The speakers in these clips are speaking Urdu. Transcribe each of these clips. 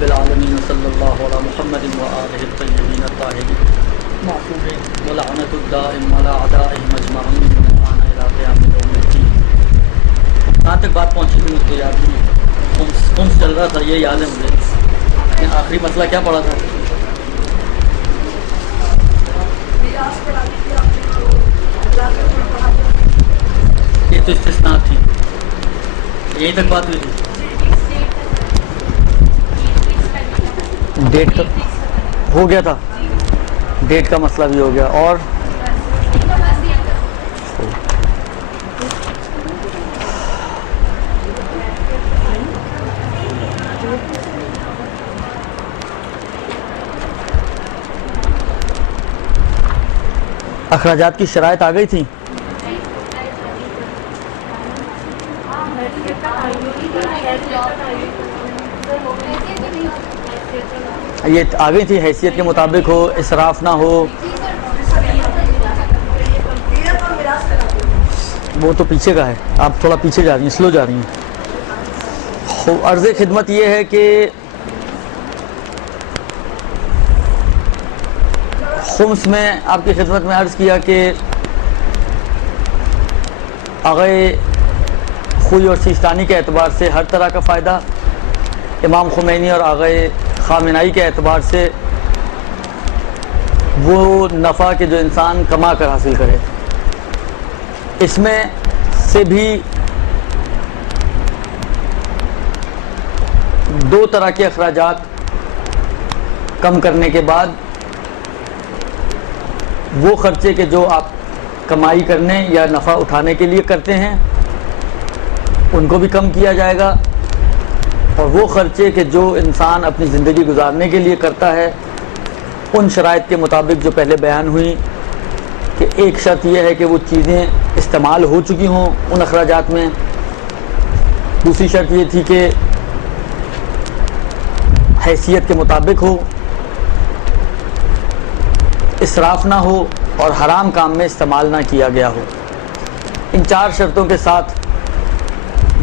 رب العالمین صلی اللہ علی محمد وآلہ الطیبین الطاہرین معصومین ولعنۃ الدائم علی اعدائہم اجمعین من الآن الی قیام یوم الدین۔ کہاں تک بات پہنچی تھی مجھ کو یاد نہیں، خمس چل رہا تھا، یہ یاد ہے مجھے۔ آخری مسئلہ کیا پڑھا تھا؟ یہ تو استثناء تھی، یہیں تک بات ہوئی تھی۔ ڈیٹ کا ہو گیا تھا، ڈیٹ کا مسئلہ بھی ہو گیا، اور اخراجات کی شرائط آ گئی تھیں۔ یہ آ گئی تھی، حیثیت کے مطابق ہو، اسراف نہ ہو، وہ تو پیچھے کا ہے، آپ تھوڑا پیچھے جا رہی ہیں، سلو جا رہی ہیں۔ عرض خدمت یہ ہے کہ خمس میں آپ کی خدمت میں عرض کیا کہ آغائے خوئی اور سیستانی کے اعتبار سے ہر طرح کا فائدہ، امام خمینی اور آغائے خامنائی کے اعتبار سے وہ نفع کہ جو انسان کما کر حاصل کرے، اس میں سے بھی دو طرح کے اخراجات کم کرنے کے بعد وہ خرچے کہ جو آپ کمائی کرنے یا نفع اٹھانے کے لیے کرتے ہیں ان کو بھی کم کیا جائے گا، اور وہ خرچے کہ جو انسان اپنی زندگی گزارنے کے لیے کرتا ہے ان شرائط کے مطابق جو پہلے بیان ہوئی، کہ ایک شرط یہ ہے کہ وہ چیزیں استعمال ہو چکی ہوں ان اخراجات میں، دوسری شرط یہ تھی کہ حیثیت کے مطابق ہو، اسراف نہ ہو، اور حرام کام میں استعمال نہ کیا گیا ہو۔ ان چار شرطوں کے ساتھ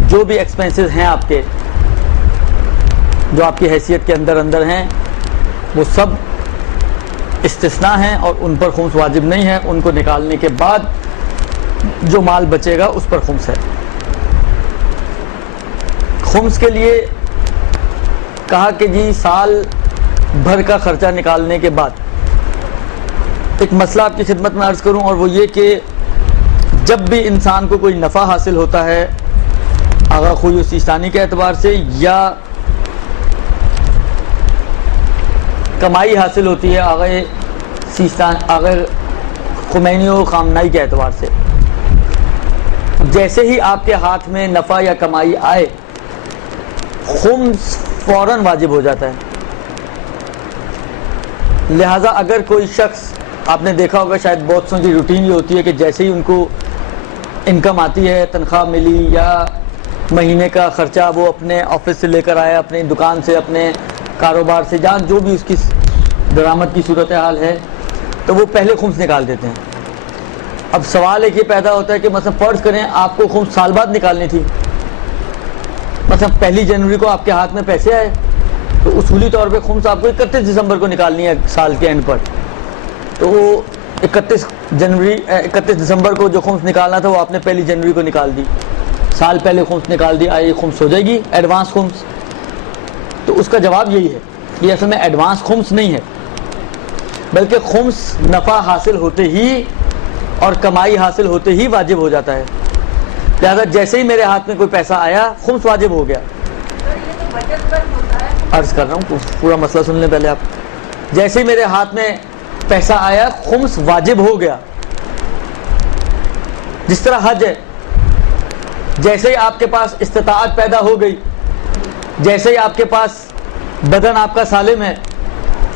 جو بھی ایکسپینسز ہیں آپ کے، جو آپ کی حیثیت کے اندر ہیں، وہ سب استثناء ہیں اور ان پر خمس واجب نہیں ہے۔ ان کو نکالنے کے بعد جو مال بچے گا اس پر خمس ہے۔ خمس کے لیے کہا کہ جی سال بھر کا خرچہ نکالنے کے بعد ایک مسئلہ آپ کی خدمت میں عرض کروں، اور وہ یہ کہ جب بھی انسان کو کوئی نفع حاصل ہوتا ہے آغا خوئی و سیستانی کے اعتبار سے، یا کمائی حاصل ہوتی ہے آغا خمینی و خامنائی کے اعتبار سے، جیسے ہی آپ کے ہاتھ میں نفع یا کمائی آئے خمس فوراً واجب ہو جاتا ہے۔ لہٰذا اگر کوئی شخص، آپ نے دیکھا ہوگا شاید بہت سو کی روٹین یہ ہوتی ہے کہ جیسے ہی ان کو انکم آتی ہے، تنخواہ ملی یا مہینے کا خرچہ وہ اپنے آفس سے لے کر آیا، اپنی دکان سے، اپنے کاروبار سے، جہاں جو بھی اس کی درآمد کی صورتحال ہے، تو وہ پہلے خمس نکال دیتے ہیں۔ اب سوال ایک یہ پیدا ہوتا ہے کہ مثلا فرض کریں آپ کو خمس سال بعد نکالنی تھی، مثلا 1 جنوری کو آپ کے ہاتھ میں پیسے آئے، تو اصولی طور پہ خمس آپ کو 31 دسمبر کو نکالنی ہے سال کے اینڈ پر، تو وہ 31 دسمبر کو جو خمس نکالنا تھا وہ آپ نے 1 جنوری کو نکال دی، سال پہلے خمس نکال دی، آئی خمس ہو جائے گی ایڈوانس خمس؟ تو اس کا جواب یہی ہے، یہ اصل میں ایڈوانس خمس نہیں ہے، بلکہ خمس نفع حاصل ہوتے ہی اور کمائی حاصل ہوتے ہی واجب ہو جاتا ہے۔ لہذا جیسے ہی میرے ہاتھ میں کوئی پیسہ آیا خمس واجب ہو گیا۔ عرض کر رہا ہوں، پورا مسئلہ سن لیں پہلے آپ۔ جیسے ہی میرے ہاتھ میں پیسہ آیا خمس واجب ہو گیا، جس طرح حج ہے، جیسے ہی آپ کے پاس استطاعت پیدا ہو گئی، جیسے ہی آپ کے پاس بدن آپ کا سالم ہے،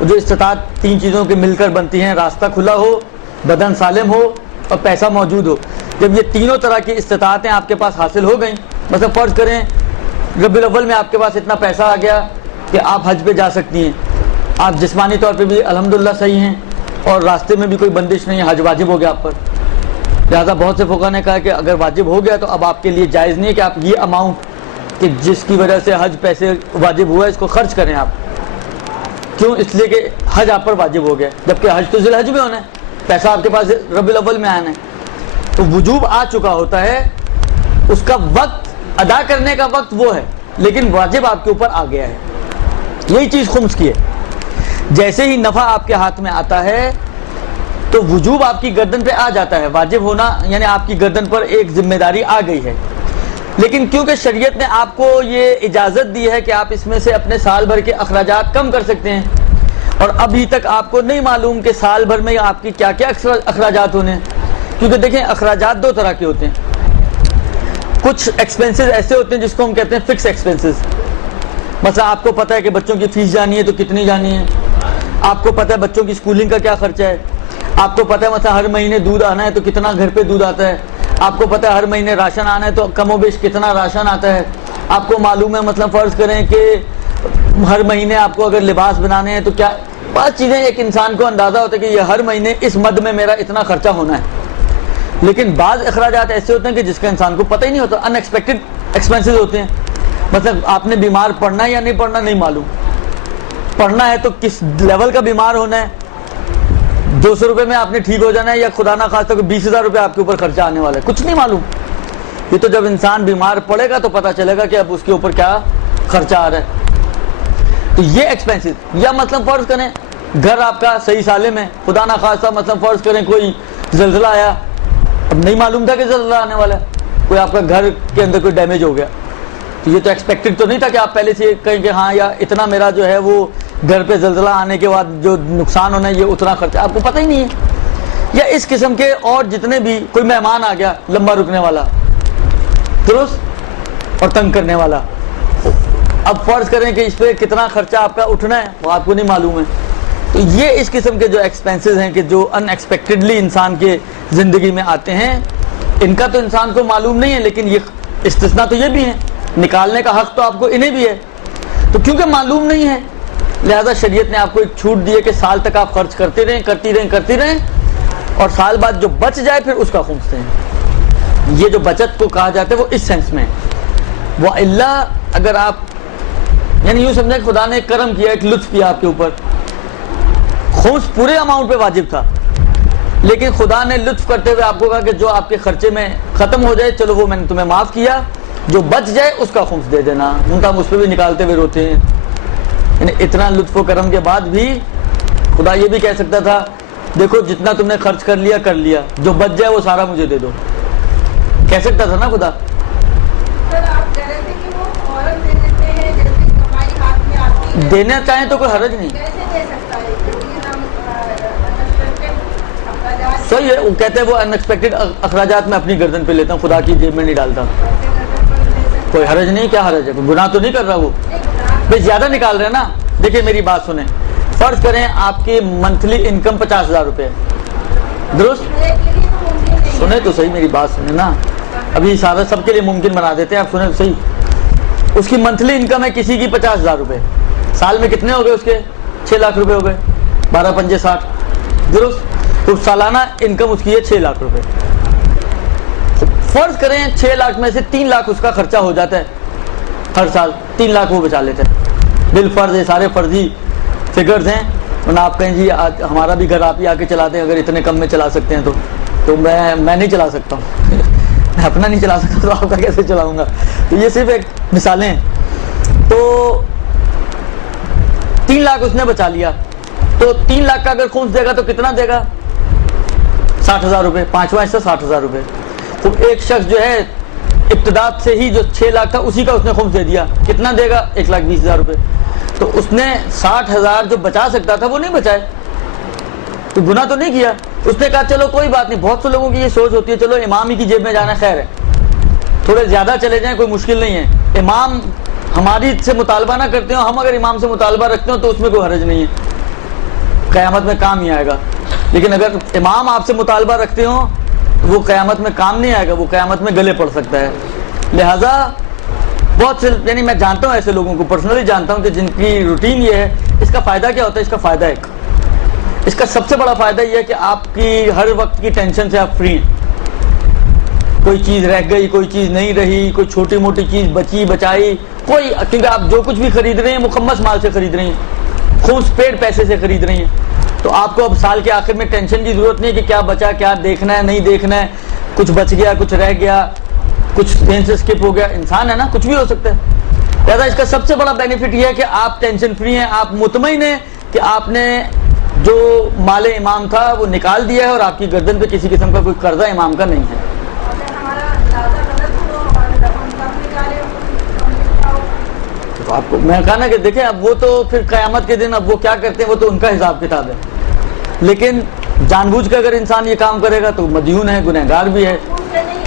جو استطاعت 3 چیزوں کی مل کر بنتی ہیں، راستہ کھلا ہو، بدن سالم ہو اور پیسہ موجود ہو، جب یہ تینوں طرح کی استطاعتیں آپ کے پاس حاصل ہو گئیں، مثلا فرض کریں ربیع الاول میں آپ کے پاس اتنا پیسہ آ گیا کہ آپ حج پہ جا سکتی ہیں، آپ جسمانی طور پہ بھی الحمدللہ صحیح ہیں اور راستے میں بھی کوئی بندش نہیں ہے، حج واجب ہو گیا آپ پر۔ لہٰذا بہت سے فقہا نے کہا کہ اگر واجب ہو گیا تو اب آپ کے لیے جائز نہیں ہے کہ آپ یہ اماؤنٹ کہ جس کی وجہ سے حج پیسے واجب ہوا ہے اس کو خرچ کریں آپ، کیوں؟ اس لیے کہ حج آپ پر واجب ہو گیا، جبکہ حج تو ذی الحج میں ہونا ہے، پیسہ آپ کے پاس ربیع الاول میں آنا ہے، تو وجوب آ چکا ہوتا ہے، اس کا وقت ادا کرنے کا وقت وہ ہے، لیکن واجب آپ کے اوپر آ گیا ہے۔ یہی چیز خمس کی ہے، جیسے ہی نفع آپ کے ہاتھ میں آتا ہے تو وجوب آپ کی گردن پہ آ جاتا ہے، واجب ہونا یعنی آپ کی گردن پر ایک ذمہ داری آ گئی ہے، لیکن کیونکہ شریعت نے آپ کو یہ اجازت دی ہے کہ آپ اس میں سے اپنے سال بھر کے اخراجات کم کر سکتے ہیں، اور ابھی تک آپ کو نہیں معلوم کہ سال بھر میں آپ کی کیا کیا اخراجات ہونے ہیں، کیونکہ دیکھیں اخراجات دو طرح کے ہوتے ہیں، کچھ ایکسپنسز ایسے ہوتے ہیں جس کو ہم کہتے ہیں فکس ایکسپنسز، مثلا آپ کو پتہ ہے کہ بچوں کی فیس جانی ہے تو کتنی جانی ہے، آپ کو پتہ ہے بچوں کی اسکولنگ کا کیا خرچہ ہے، آپ کو پتہ ہے مثلا ہر مہینے دودھ آنا ہے تو کتنا گھر پہ دودھ آتا ہے، آپ کو پتہ ہے ہر مہینے راشن آنا ہے تو کم و بیش کتنا راشن آتا ہے، آپ کو معلوم ہے مثلا فرض کریں کہ ہر مہینے آپ کو اگر لباس بنانے ہیں تو کیا، بہت چیزیں ایک انسان کو اندازہ ہوتا ہے کہ یہ ہر مہینے اس مد میں میرا اتنا خرچہ ہونا ہے، لیکن بعض اخراجات ایسے ہوتے ہیں کہ جس کا انسان کو پتہ ہی نہیں ہوتا، ان ایکسپیکٹڈ ایکسپنسز ہوتے ہیں، مطلب آپ نے بیمار پڑنا ہے یا نہیں پڑنا نہیں معلوم، پڑھنا ہے تو کس لیول کا بیمار ہونا ہے، 200 روپے میں آپ نے ٹھیک ہو جانا ہے یا خدا نہ خواستہ کہ 20,000 روپے آپ کے اوپر خرچہ آنے والا ہے، کچھ نہیں معلوم، یہ تو جب انسان بیمار پڑے گا تو پتہ چلے گا کہ اب اس کے اوپر کیا خرچہ آ رہا ہے، تو یہ ایکسپنسز، یا مطلب فرض کریں گھر آپ کا صحیح سالم ہے، خدا نہ خواستہ مطلب فرض کریں کوئی زلزلہ آیا، اب نہیں معلوم تھا کہ زلزلہ آنے والا ہے، کوئی آپ کا گھر کے اندر کوئی ڈیمیج ہو گیا، تو یہ تو ایکسپیکٹڈ تو نہیں تھا کہ آپ پہلے سے کہیں کہ ہاں یا اتنا میرا جو ہے وہ گھر پہ زلزلہ آنے کے بعد جو نقصان ہونا ہے یہ اتنا خرچہ، آپ کو پتہ ہی نہیں ہے، یا اس قسم کے اور جتنے بھی، کوئی مہمان آ گیا لمبا رکنے والا، درست، اور تنگ کرنے والا، اب فرض کریں کہ اس پہ کتنا خرچہ آپ کا اٹھنا ہے وہ آپ کو نہیں معلوم ہے، تو یہ اس قسم کے جو ایکسپنسز ہیں کہ جو ان ایکسپیکٹڈلی انسان کے زندگی میں آتے ہیں، ان کا تو انسان کو معلوم نہیں ہے، لیکن یہ استثناء تو یہ بھی ہیں، نکالنے کا حق تو آپ کو انہیں بھی ہے، تو کیونکہ معلوم نہیں ہے لہذا شریعت نے آپ کو ایک چھوٹ دی ہے کہ سال تک آپ خرچ کرتے رہیں اور سال بعد جو بچ جائے پھر اس کا خمس دیں، یہ جو بچت کو کہا جاتا ہے وہ اس سینس میں، وہ اللہ اگر آپ یعنی یوں سمجھیں خدا نے کرم کیا، ایک لطف کیا آپ کے اوپر، خمس پورے اماؤنٹ پہ واجب تھا، لیکن خدا نے لطف کرتے ہوئے آپ کو کہا کہ جو آپ کے خرچے میں ختم ہو جائے چلو وہ میں نے تمہیں معاف کیا، جو بچ جائے اس کا خمس دے دینا، ہم اس پہ بھی نکالتے ہوئے روتے ہیں، یعنی اتنا لطف و کرم کے بعد بھی خدا یہ بھی کہہ سکتا تھا دیکھو جتنا تم نے خرچ کر لیا، جو بچ جائے وہ سارا مجھے دے دو، کہہ سکتا تھا نا خدا، دینا چاہیں تو کوئی حرج نہیں، صحیح ہے، وہ کہتے ہیں وہ ان ایکسپیکٹڈ اخراجات میں اپنی گردن پہ لیتا ہوں، خدا کی جیب میں نہیں ڈالتا، کوئی حرج نہیں، کیا حرج ہے، گناہ تو نہیں کر رہا وہ، بھئی زیادہ نکال رہے ہیں نا، دیکھیں میری بات سنیں، فرض کریں آپ کی منتھلی انکم 50,000 روپے ہے، درست، سنیں تو صحیح میری بات سنیں نا، ابھی سارا سب کے لیے ممکن بنا دیتے ہیں، آپ سنیں تو صحیح، اس کی منتھلی انکم ہے کسی کی 50,000 روپے، سال میں کتنے ہو گئے اس کے 6 لاکھ روپے ہو گئے، 12 پنجے 60، درست، تو سالانہ انکم اس کی ہے 6 لاکھ روپے، فرض کریں 6 لاکھ میں سے 3 لاکھ اس کا خرچہ ہو جاتا ہے ہر سال، 3 لاکھ وہ بچا لیتے ہیں، بالفرض یہ سارے فرضی فگرز ہیں، ورنہ آپ کہیں جی ہمارا بھی گھر آپ ہی آ کے چلاتے ہیں، اگر اتنے کم میں چلا سکتے ہیں تو میں نہیں چلا سکتا ہوں میں اپنا نہیں چلا سکتا تو آپ کا کیسے چلاؤں گا، تو یہ صرف ایک مثالیں ہیں، تو 3 لاکھ اس نے بچا لیا، تو 3 لاکھ کا اگر خمس دے گا تو کتنا دے گا، 60,000 روپے، 5واں حصہ 60,000 روپے، تو ایک شخص جو ہے ابتدا سے ہی جو 6 لاکھ تھا اسی کا اس نے خمس دے دیا، کتنا دے گا، 1,20,000 روپے، تو اس نے 60,000 جو بچا سکتا تھا وہ نہیں بچائے، تو گناہ تو نہیں کیا، اس نے کہا چلو کوئی بات نہیں، بہت سے لوگوں کی یہ سوچ ہوتی ہے چلو امام ہی کی جیب میں جانا خیر ہے، تھوڑے زیادہ چلے جائیں کوئی مشکل نہیں ہے، امام ہماری سے مطالبہ نہ کرتے ہوں، ہم اگر امام سے مطالبہ رکھتے ہوں تو اس میں کوئی حرج نہیں ہے، قیامت میں کام ہی آئے گا، لیکن اگر امام آپ سے مطالبہ رکھتے ہوں وہ قیامت میں کام نہیں آئے گا، وہ قیامت میں گلے پڑ سکتا ہے، لہذا بہت سے یعنی میں جانتا ہوں ایسے لوگوں کو، پرسنلی جانتا ہوں کہ جن کی روٹین یہ ہے، اس کا فائدہ کیا ہوتا ہے، اس کا فائدہ ایک، اس کا سب سے بڑا فائدہ یہ ہے کہ آپ کی ہر وقت کی ٹینشن سے آپ فری ہیں، کوئی چیز رہ گئی، کوئی چیز نہیں رہی، کوئی چھوٹی موٹی چیز بچی بچائی، کوئی، کیونکہ آپ جو کچھ بھی خرید رہے ہیں مخمس مال سے خرید رہے ہیں، خمس پیڈ پیسے سے خرید رہی ہیں، تو آپ کو اب سال کے آخر میں ٹینشن کی ضرورت نہیں کہ کیا بچا، کیا دیکھنا ہے نہیں دیکھنا ہے، کچھ بچ گیا، کچھ رہ گیا، کچھ دین سے اسکپ ہو گیا، انسان ہے نا، کچھ بھی ہو سکتا ہے۔ لہٰذا اس کا سب سے بڑا بینیفٹ یہ ہے کہ آپ ٹینشن فری ہیں، آپ مطمئن ہیں کہ آپ نے جو مال امام تھا وہ نکال دیا ہے اور آپ کی گردن پہ کسی قسم کا کوئی قرضہ امام کا نہیں ہے۔ تو آپ کو میں کہا نا کہ دیکھیں اب وہ تو پھر قیامت کے دن اب وہ کیا کرتے ہیں وہ تو ان کا حساب کتاب ہے، لیکن جان بوجھ کے اگر انسان یہ کام کرے گا تو مدیون ہے، گنہگار بھی ہے۔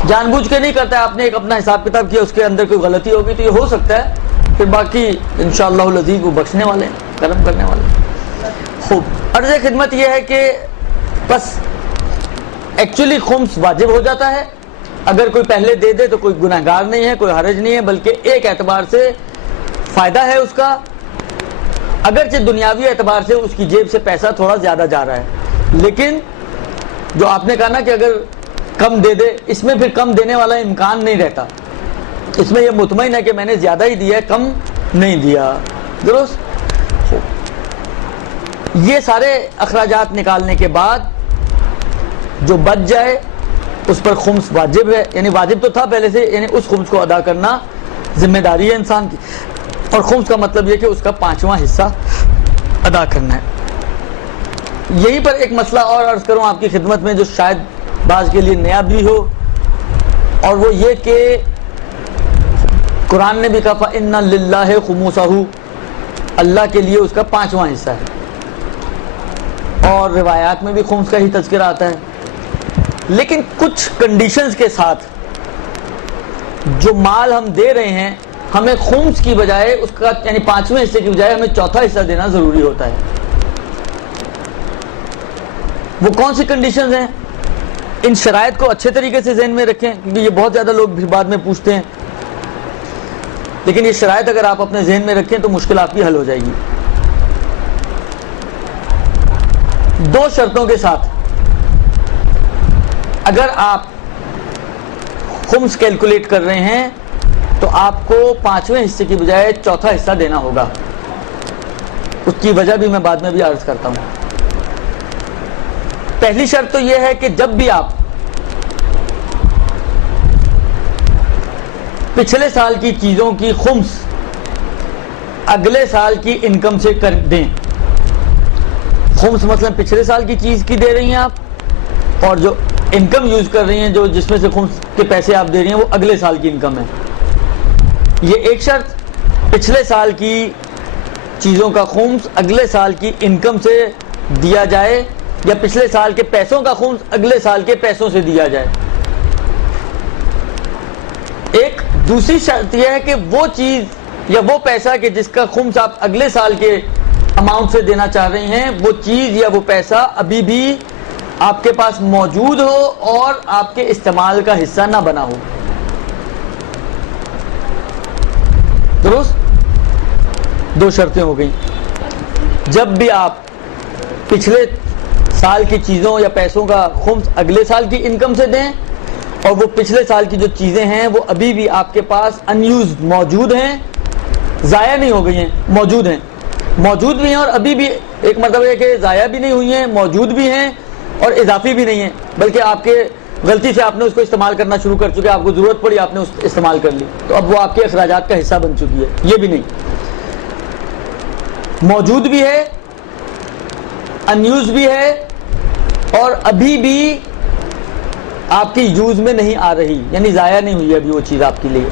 جان بوجھ کے نہیں کرتا ہے، آپ نے ایک اپنا حساب کتاب کیا، اس کے اندر کوئی غلطی ہوگی تو یہ ہو سکتا ہے، پھر باقی انشاءاللہ العزیز وہ بخشنے والے ہیں، کرم کرنے والے ہیں۔ خوب عرض خدمت یہ ہے کہ بس ایکچولی خمس واجب ہو جاتا ہے، اگر کوئی پہلے دے دے تو کوئی گنہگار نہیں ہے، کوئی حرج نہیں ہے، بلکہ ایک اعتبار سے فائدہ ہے اس کا، اگرچہ دنیاوی اعتبار سے اس کی جیب سے پیسہ تھوڑا زیادہ جا رہا ہے، لیکن جو آپ نے کہا نا کہ اگر کم دے دے، اس میں پھر کم دینے والا امکان نہیں رہتا، اس میں یہ مطمئن ہے کہ میں نے زیادہ ہی دیا ہے، کم نہیں دیا۔ درست؟ یہ سارے اخراجات نکالنے کے بعد جو بچ جائے اس پر خمس واجب ہے، یعنی واجب تو تھا پہلے سے، یعنی اس خمس کو ادا کرنا ذمہ داری ہے انسان کی، اور خمس کا مطلب یہ کہ اس کا 5واں حصہ ادا کرنا ہے۔ یہیں پر ایک مسئلہ اور عرض کروں آپ کی خدمت میں جو شاید بعض کے لیے نیا بھی ہو، اور وہ یہ کہ قرآن نے بھی کہا فَإِنَّ لِلَّهِ خُمُسَهُ، اللہ کے لیے اس کا 5واں حصہ ہے، اور روایات میں بھی خمس کا ہی تذکرہ آتا ہے، لیکن کچھ کنڈیشنز کے ساتھ جو مال ہم دے رہے ہیں ہمیں خمس کی بجائے اس کا یعنی 5ویں حصے کی بجائے ہمیں 4تھا حصہ دینا ضروری ہوتا ہے۔ وہ کون سی کنڈیشنز ہیں؟ ان شرائط کو اچھے طریقے سے ذہن میں رکھیں، کیونکہ یہ بہت زیادہ لوگ بھی بعد میں پوچھتے ہیں، لیکن یہ شرائط اگر آپ اپنے ذہن میں رکھیں تو مشکل آپ کی حل ہو جائے گی۔ 2 شرطوں کے ساتھ اگر آپ خمس کیلکولیٹ کر رہے ہیں تو آپ کو 5ویں حصے کی بجائے 4تھا حصہ دینا ہوگا۔ اس کی وجہ بھی میں بعد میں بھی عرض کرتا ہوں۔ پہلی شرط تو یہ ہے کہ جب بھی آپ پچھلے سال کی چیزوں کی خمس اگلے سال کی انکم سے کر دیں۔ خمس مثلا پچھلے سال کی چیز کی دے رہی ہیں آپ، اور جو انکم یوز کر رہی ہیں جو جس میں سے خمس کے پیسے آپ دے رہی ہیں وہ اگلے سال کی انکم ہے۔ یہ ایک شرط، پچھلے سال کی چیزوں کا خمس اگلے سال کی انکم سے دیا جائے، یا پچھلے سال کے پیسوں کا خمس اگلے سال کے پیسوں سے دیا جائے۔ ایک دوسری شرط یہ ہے کہ وہ چیز یا وہ پیسہ کہ جس کا خمس آپ اگلے سال کے اماؤنٹ سے دینا چاہ رہی ہیں، وہ چیز یا وہ پیسہ ابھی بھی آپ کے پاس موجود ہو اور آپ کے استعمال کا حصہ نہ بنا ہو۔ درست؟ 2 شرطیں ہو گئیں۔ جب بھی آپ پچھلے سال کی چیزوں یا پیسوں کا خمس اگلے سال کی انکم سے دیں، اور وہ پچھلے سال کی جو چیزیں ہیں وہ ابھی بھی آپ کے پاس انیوزڈ موجود ہیں، ضائع نہیں ہو گئی ہیں، موجود ہیں، موجود بھی ہیں، اور ابھی بھی ایک مطلب ہے کہ ضائع بھی نہیں ہوئی ہیں، موجود بھی ہیں اور اضافی بھی نہیں ہیں، بلکہ آپ کے غلطی سے آپ نے اس کو استعمال کرنا شروع کر چکے، آپ کو ضرورت پڑی آپ نے اس استعمال کر لی، تو اب وہ آپ کے اخراجات کا حصہ بن چکی ہے۔ یہ بھی نہیں، موجود بھی ہے، انیوز بھی ہے، اور ابھی بھی آپ کی یوز میں نہیں آ رہی، یعنی ضائع نہیں ہوئی ابھی وہ چیز آپ کے لیے۔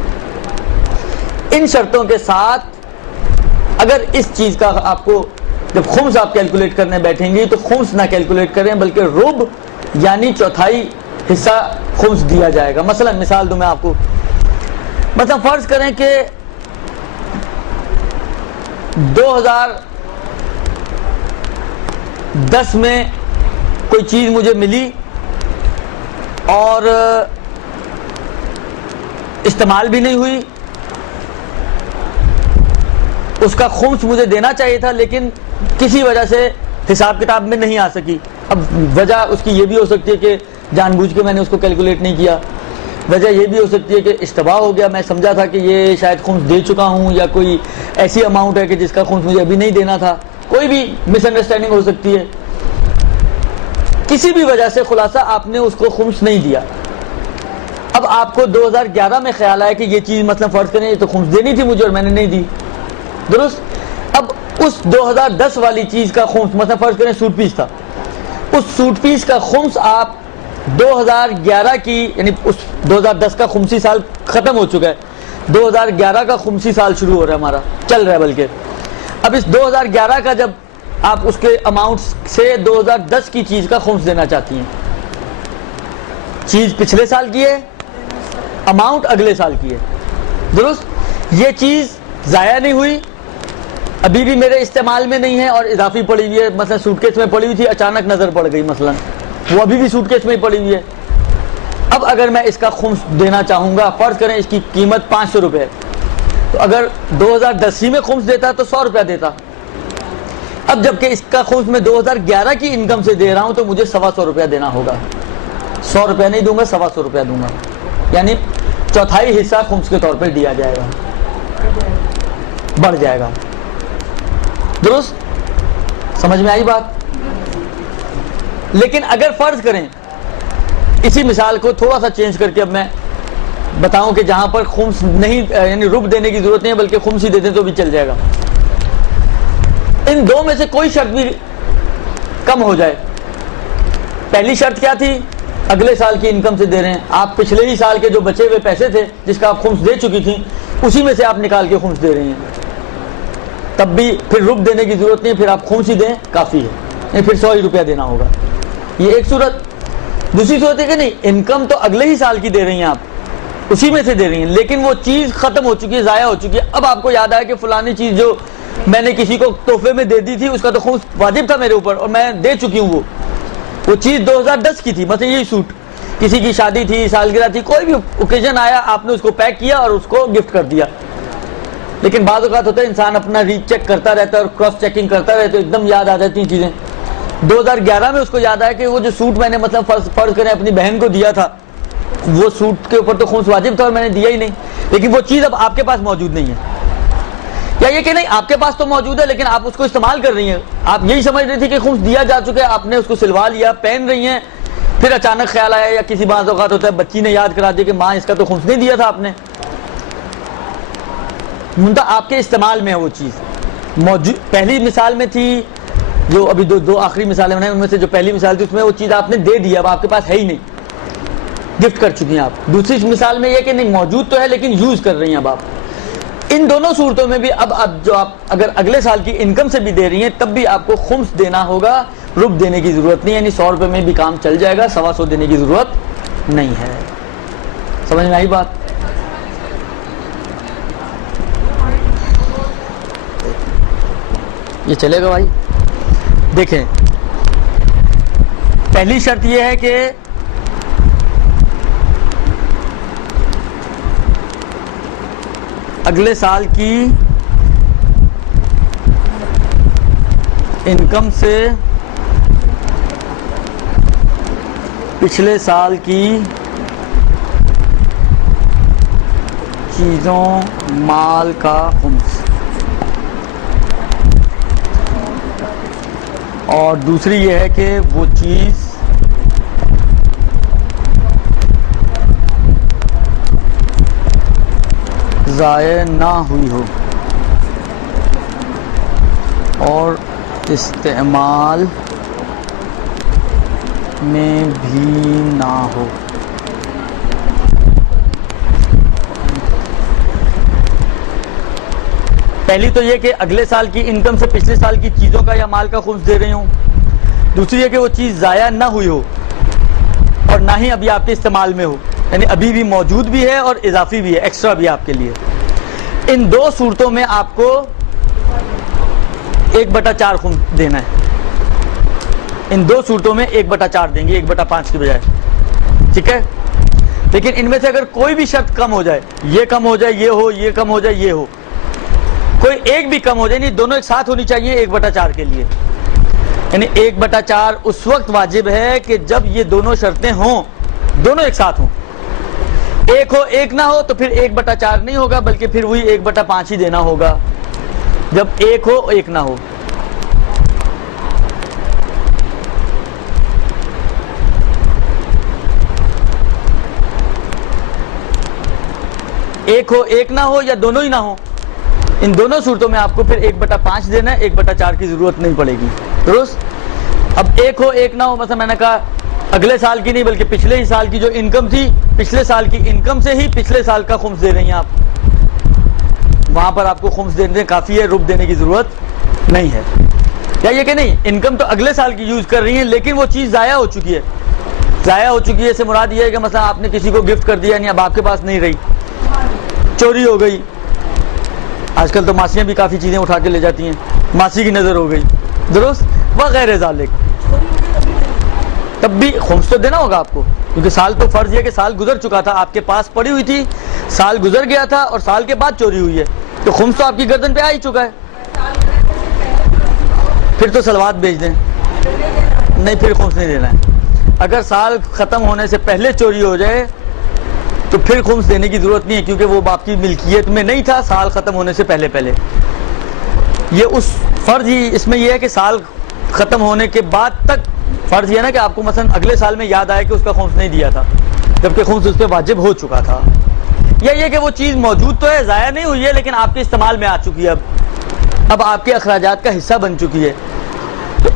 ان شرطوں کے ساتھ اگر اس چیز کا آپ کو جب خمس آپ کیلکولیٹ کرنے بیٹھیں گی تو خمس نہ کیلکولیٹ کریں بلکہ ربع یعنی 1/4 حصہ خمس دیا جائے گا۔ مثلا مثال دوں میں آپ کو، مثلا فرض کریں کہ 2010 میں کوئی چیز مجھے ملی اور استعمال بھی نہیں ہوئی، اس کا خمس مجھے دینا چاہیے تھا لیکن کسی وجہ سے حساب کتاب میں نہیں آ سکی۔ اب وجہ اس کی یہ بھی ہو سکتی ہے کہ جان بوجھ کے میں نے اس کو کیلکولیٹ نہیں کیا، وجہ یہ بھی ہو سکتی ہے کہ اشتباہ ہو گیا، میں سمجھا تھا کہ یہ شاید خمس دے چکا ہوں، یا کوئی ایسی اماؤنٹ ہے کہ جس کا خمس مجھے ابھی نہیں دینا تھا، کوئی بھی مس انڈرسٹینڈنگ ہو سکتی ہے, کسی بھی وجہ سے خلاصہ آپ نے اس کو خمس نہیں دیا. اب آپ کو 2011 میں خیال آیا کہ یہ چیز مثلا فرض کریں یہ تو خمس دینی تھی مجھے اور میں نے نہیں دی, درست. اب اس 2010 والی چیز کا خمس مثلا فرض کریں سوٹ پیس تھا, اس سوٹ پیس کا خمس آپ 2011 کی یعنی اس 2010 کا خمسی سال ختم ہو چکا ہے, 2011 کا خمسی سال شروع ہو رہا ہے ہمارا, چل رہا ہے بلکہ. اب اس 2011 کا جب آپ اس کے اماؤنٹ سے 2010 کی چیز کا خمس دینا چاہتی ہیں, چیز پچھلے سال کی ہے, اماؤنٹ اگلے سال کی ہے, درست. یہ چیز ضائع نہیں ہوئی, ابھی بھی میرے استعمال میں نہیں ہے اور اضافی پڑی ہوئی ہے, مثلا سوٹ کیس میں پڑی ہوئی تھی اچانک نظر پڑ گئی مثلا, وہ ابھی بھی سوٹ کیس میں ہی پڑی ہوئی ہے. اب اگر میں اس کا خمس دینا چاہوں گا, فرض کریں اس کی قیمت 500 روپے, تو اگر 2010 ہی میں خمس دیتا تو 100 روپیہ دیتا. اب جبکہ اس کا خمس میں 2011 کی انکم سے دے رہا ہوں تو مجھے 125 روپیہ دینا ہوگا. 100 روپیہ نہیں دوں گا, 125 روپیہ دوں گا, یعنی چوتھائی حصہ خمس کے طور پہ دیا جائے گا, بڑھ جائے گا, درست. سمجھ میں آئی بات؟ لیکن اگر فرض کریں اسی مثال کو تھوڑا سا چینج کر کے اب میں بتاؤں کہ جہاں پر خمس نہیں یعنی رب دینے کی ضرورت نہیں ہے بلکہ خمس ہی دے دیں تو بھی چل جائے گا, ان دو میں سے کوئی شرط بھی کم ہو جائے. پہلی شرط کیا تھی؟ اگلے سال کی انکم سے دے رہے ہیں آپ, پچھلے ہی سال کے جو بچے ہوئے پیسے تھے جس کا آپ خمس دے چکی تھیں اسی میں سے آپ نکال کے خمس دے رہی ہیں, تب بھی پھر رب دینے کی ضرورت نہیں, پھر آپ خمس ہی دیں کافی ہے, پھر 100 روپیہ دینا ہوگا. یہ ایک صورت. دوسری صورت ہے کہ نہیں, انکم تو اگلے ہی سال کی دے رہی ہیں آپ, اسی میں سے دے رہی ہیں, لیکن وہ چیز ختم ہو چکی ہے, ضائع ہو چکی ہے. اب آپ کو یاد آیا کہ فلانی چیز جو میں نے کسی کو تحفے میں دے دی تھی اس کا تو خمس واجب تھا میرے اوپر اور میں دے چکی ہوں, وہ چیز 2010 کی تھی, مثلا یہی سوٹ, کسی کی شادی تھی, سالگرہ تھی, کوئی بھی اوکیزن آیا آپ نے اس کو پیک کیا اور اس کو گفٹ کر دیا. لیکن بعض اوقات ہوتا ہے انسان اپنا ری چیک کرتا رہتا ہے اور کراس چیکنگ کرتا رہتا ہے, تو ایک دم یاد آ جاتی ہیں چیزیں. 2011 میں اس کو یاد آیا کہ وہ جو سوٹ میں نے مطلب فرض کریں اپنی بہن کو دیا تھا, وہ سوٹ کے اوپر تو خمس واجب تھا اور میں نے دیا ہی نہیں, لیکن وہ چیز اب آپ کے پاس موجود نہیں ہے. یا یہ کہ نہیں آپ کے پاس تو موجود ہے لیکن آپ اس کو استعمال کر رہی ہیں, آپ یہی سمجھ رہی تھی کہ خمس دیا جا چکا ہے, آپ نے اس کو سلوا لیا, پہن رہی ہیں, پھر اچانک خیال آیا یا کسی بعض اوقات ہوتا ہے بچی نے یاد کرا دیا کہ ماں اس کا تو خمس نہیں دیا تھا آپ نے, منتہا آپ کے استعمال میں ہے وہ چیز موجود. پہلی مثال میں تھی جو ابھی دو آخری مثالیں بنائیں, ان میں سے جو پہلی مثال تھی اس میں وہ چیز آپ نے دے دی, اب آپ کے پاس ہے ہی نہیں, گفٹ کر چکی ہیں آپ. دوسری مثال میں یہ کہ نہیں موجود تو ہے لیکن یوز کر رہی ہیں اب آپ. ان دونوں صورتوں میں بھی اب جو آپ اگر اگلے سال کی انکم سے بھی دے رہی ہیں تب بھی آپ کو خمس دینا ہوگا, رب دینے کی ضرورت نہیں, یعنی 100 روپے میں بھی کام چل جائے گا, 125 دینے کی ضرورت نہیں ہے. سمجھ میں آئی بات؟ یہ چلے گا بھائی. دیکھیں پہلی شرط یہ ہے کہ اگلے سال کی انکم سے پچھلے سال کی چیزوں مال کا خمس, اور دوسری یہ ہے کہ وہ چیز ضائع نہ ہوئی ہو اور استعمال میں بھی نہ ہو. پہلی تو یہ کہ اگلے سال کی انکم سے پچھلے سال کی چیزوں کا یا مال کا خمس دے رہی ہوں. دوسری یہ کہ وہ چیز ضائع نہ ہوئی ہو اور نہ ہی ابھی آپ کے استعمال میں ہو, یعنی ابھی بھی موجود بھی ہے اور اضافی بھی ہے, ایکسٹرا بھی آپ کے لیے. ان دو صورتوں میں آپ کو 1/4 خمس دینا ہے. ان دو صورتوں میں 1/4 دیں گے 1/5 کی بجائے, ٹھیک ہے. لیکن ان میں سے اگر کوئی بھی شرط کم ہو جائے, یہ کم ہو جائے یہ ہو, یہ کم ہو جائے یہ ہو, کوئی ایک بھی کم ہو جائے, نہیں دونوں ایک ساتھ ہونی چاہیے 1/4 کے لیے. یعنی 1/4 اس وقت واجب ہے کہ جب یہ دونوں شرطیں ہوں, دونوں ایک ساتھ ہوں. ایک ہو ایک نہ ہو تو پھر 1/4 نہیں ہوگا بلکہ پھر وہی 1/5 ہی دینا ہوگا, جب ایک ہو ایک نہ ہو. ایک ہو ایک نہ ہو یا دونوں ہی نہ ہو, ان دونوں صورتوں میں آپ کو پھر 1/5 دینا ہے, 1/4 کی ضرورت نہیں پڑے گی. درست. اب ایک ہو ایک نہ ہو, مثلا میں نے کہا اگلے سال کی نہیں بلکہ پچھلے ہی سال کی جو انکم تھی, پچھلے سال کی انکم سے ہی پچھلے سال کا خمس دے رہی ہیں آپ, وہاں پر آپ کو خمس دینے کافی ہے, رب دینے کی ضرورت نہیں ہے. یا یہ کہ نہیں, انکم تو اگلے سال کی یوز کر رہی ہیں لیکن وہ چیز ضائع ہو چکی ہے. ضائع ہو چکی ہے اس سے مراد یہ ہے کہ مثلا آپ نے کسی کو گفٹ کر دیا, یعنی اب آپ کے پاس نہیں رہی, چوری ہو گئی. آج کل تو ماسیاں بھی کافی چیزیں اٹھا کے لے جاتی ہیں, ماسی کی نظر ہو گئی. درست. وغیرہ ذالک, تب بھی خمس تو دینا ہوگا آپ کو, کیونکہ سال تو فرض یہ کہ سال گزر چکا تھا, آپ کے پاس پڑی ہوئی تھی, سال گزر گیا تھا اور سال کے بعد چوری ہوئی ہے, تو خمس تو آپ کی گردن پہ آ ہی چکا ہے. پھر تو سلوات بھیج دیں. نہیں, پھر خمس نہیں دینا ہے. اگر سال ختم ہونے سے پہلے چوری ہو جائے تو پھر خمس دینے کی ضرورت نہیں ہے, کیونکہ وہ آپ کی ملکیت میں نہیں تھا سال ختم ہونے سے پہلے. یہ اس فرض ہی اس میں یہ ہے کہ سال ختم ہونے کے بعد تک فرض یہ ہے نا کہ آپ کو مثلا اگلے سال میں یاد آیا کہ اس کا خمس نہیں دیا تھا, جبکہ خمس اس پہ واجب ہو چکا تھا. یا یہ کہ وہ چیز موجود تو ہے, ضائع نہیں ہوئی ہے, لیکن آپ کے استعمال میں آ چکی ہے, اب آپ کے اخراجات کا حصہ بن چکی ہے. تو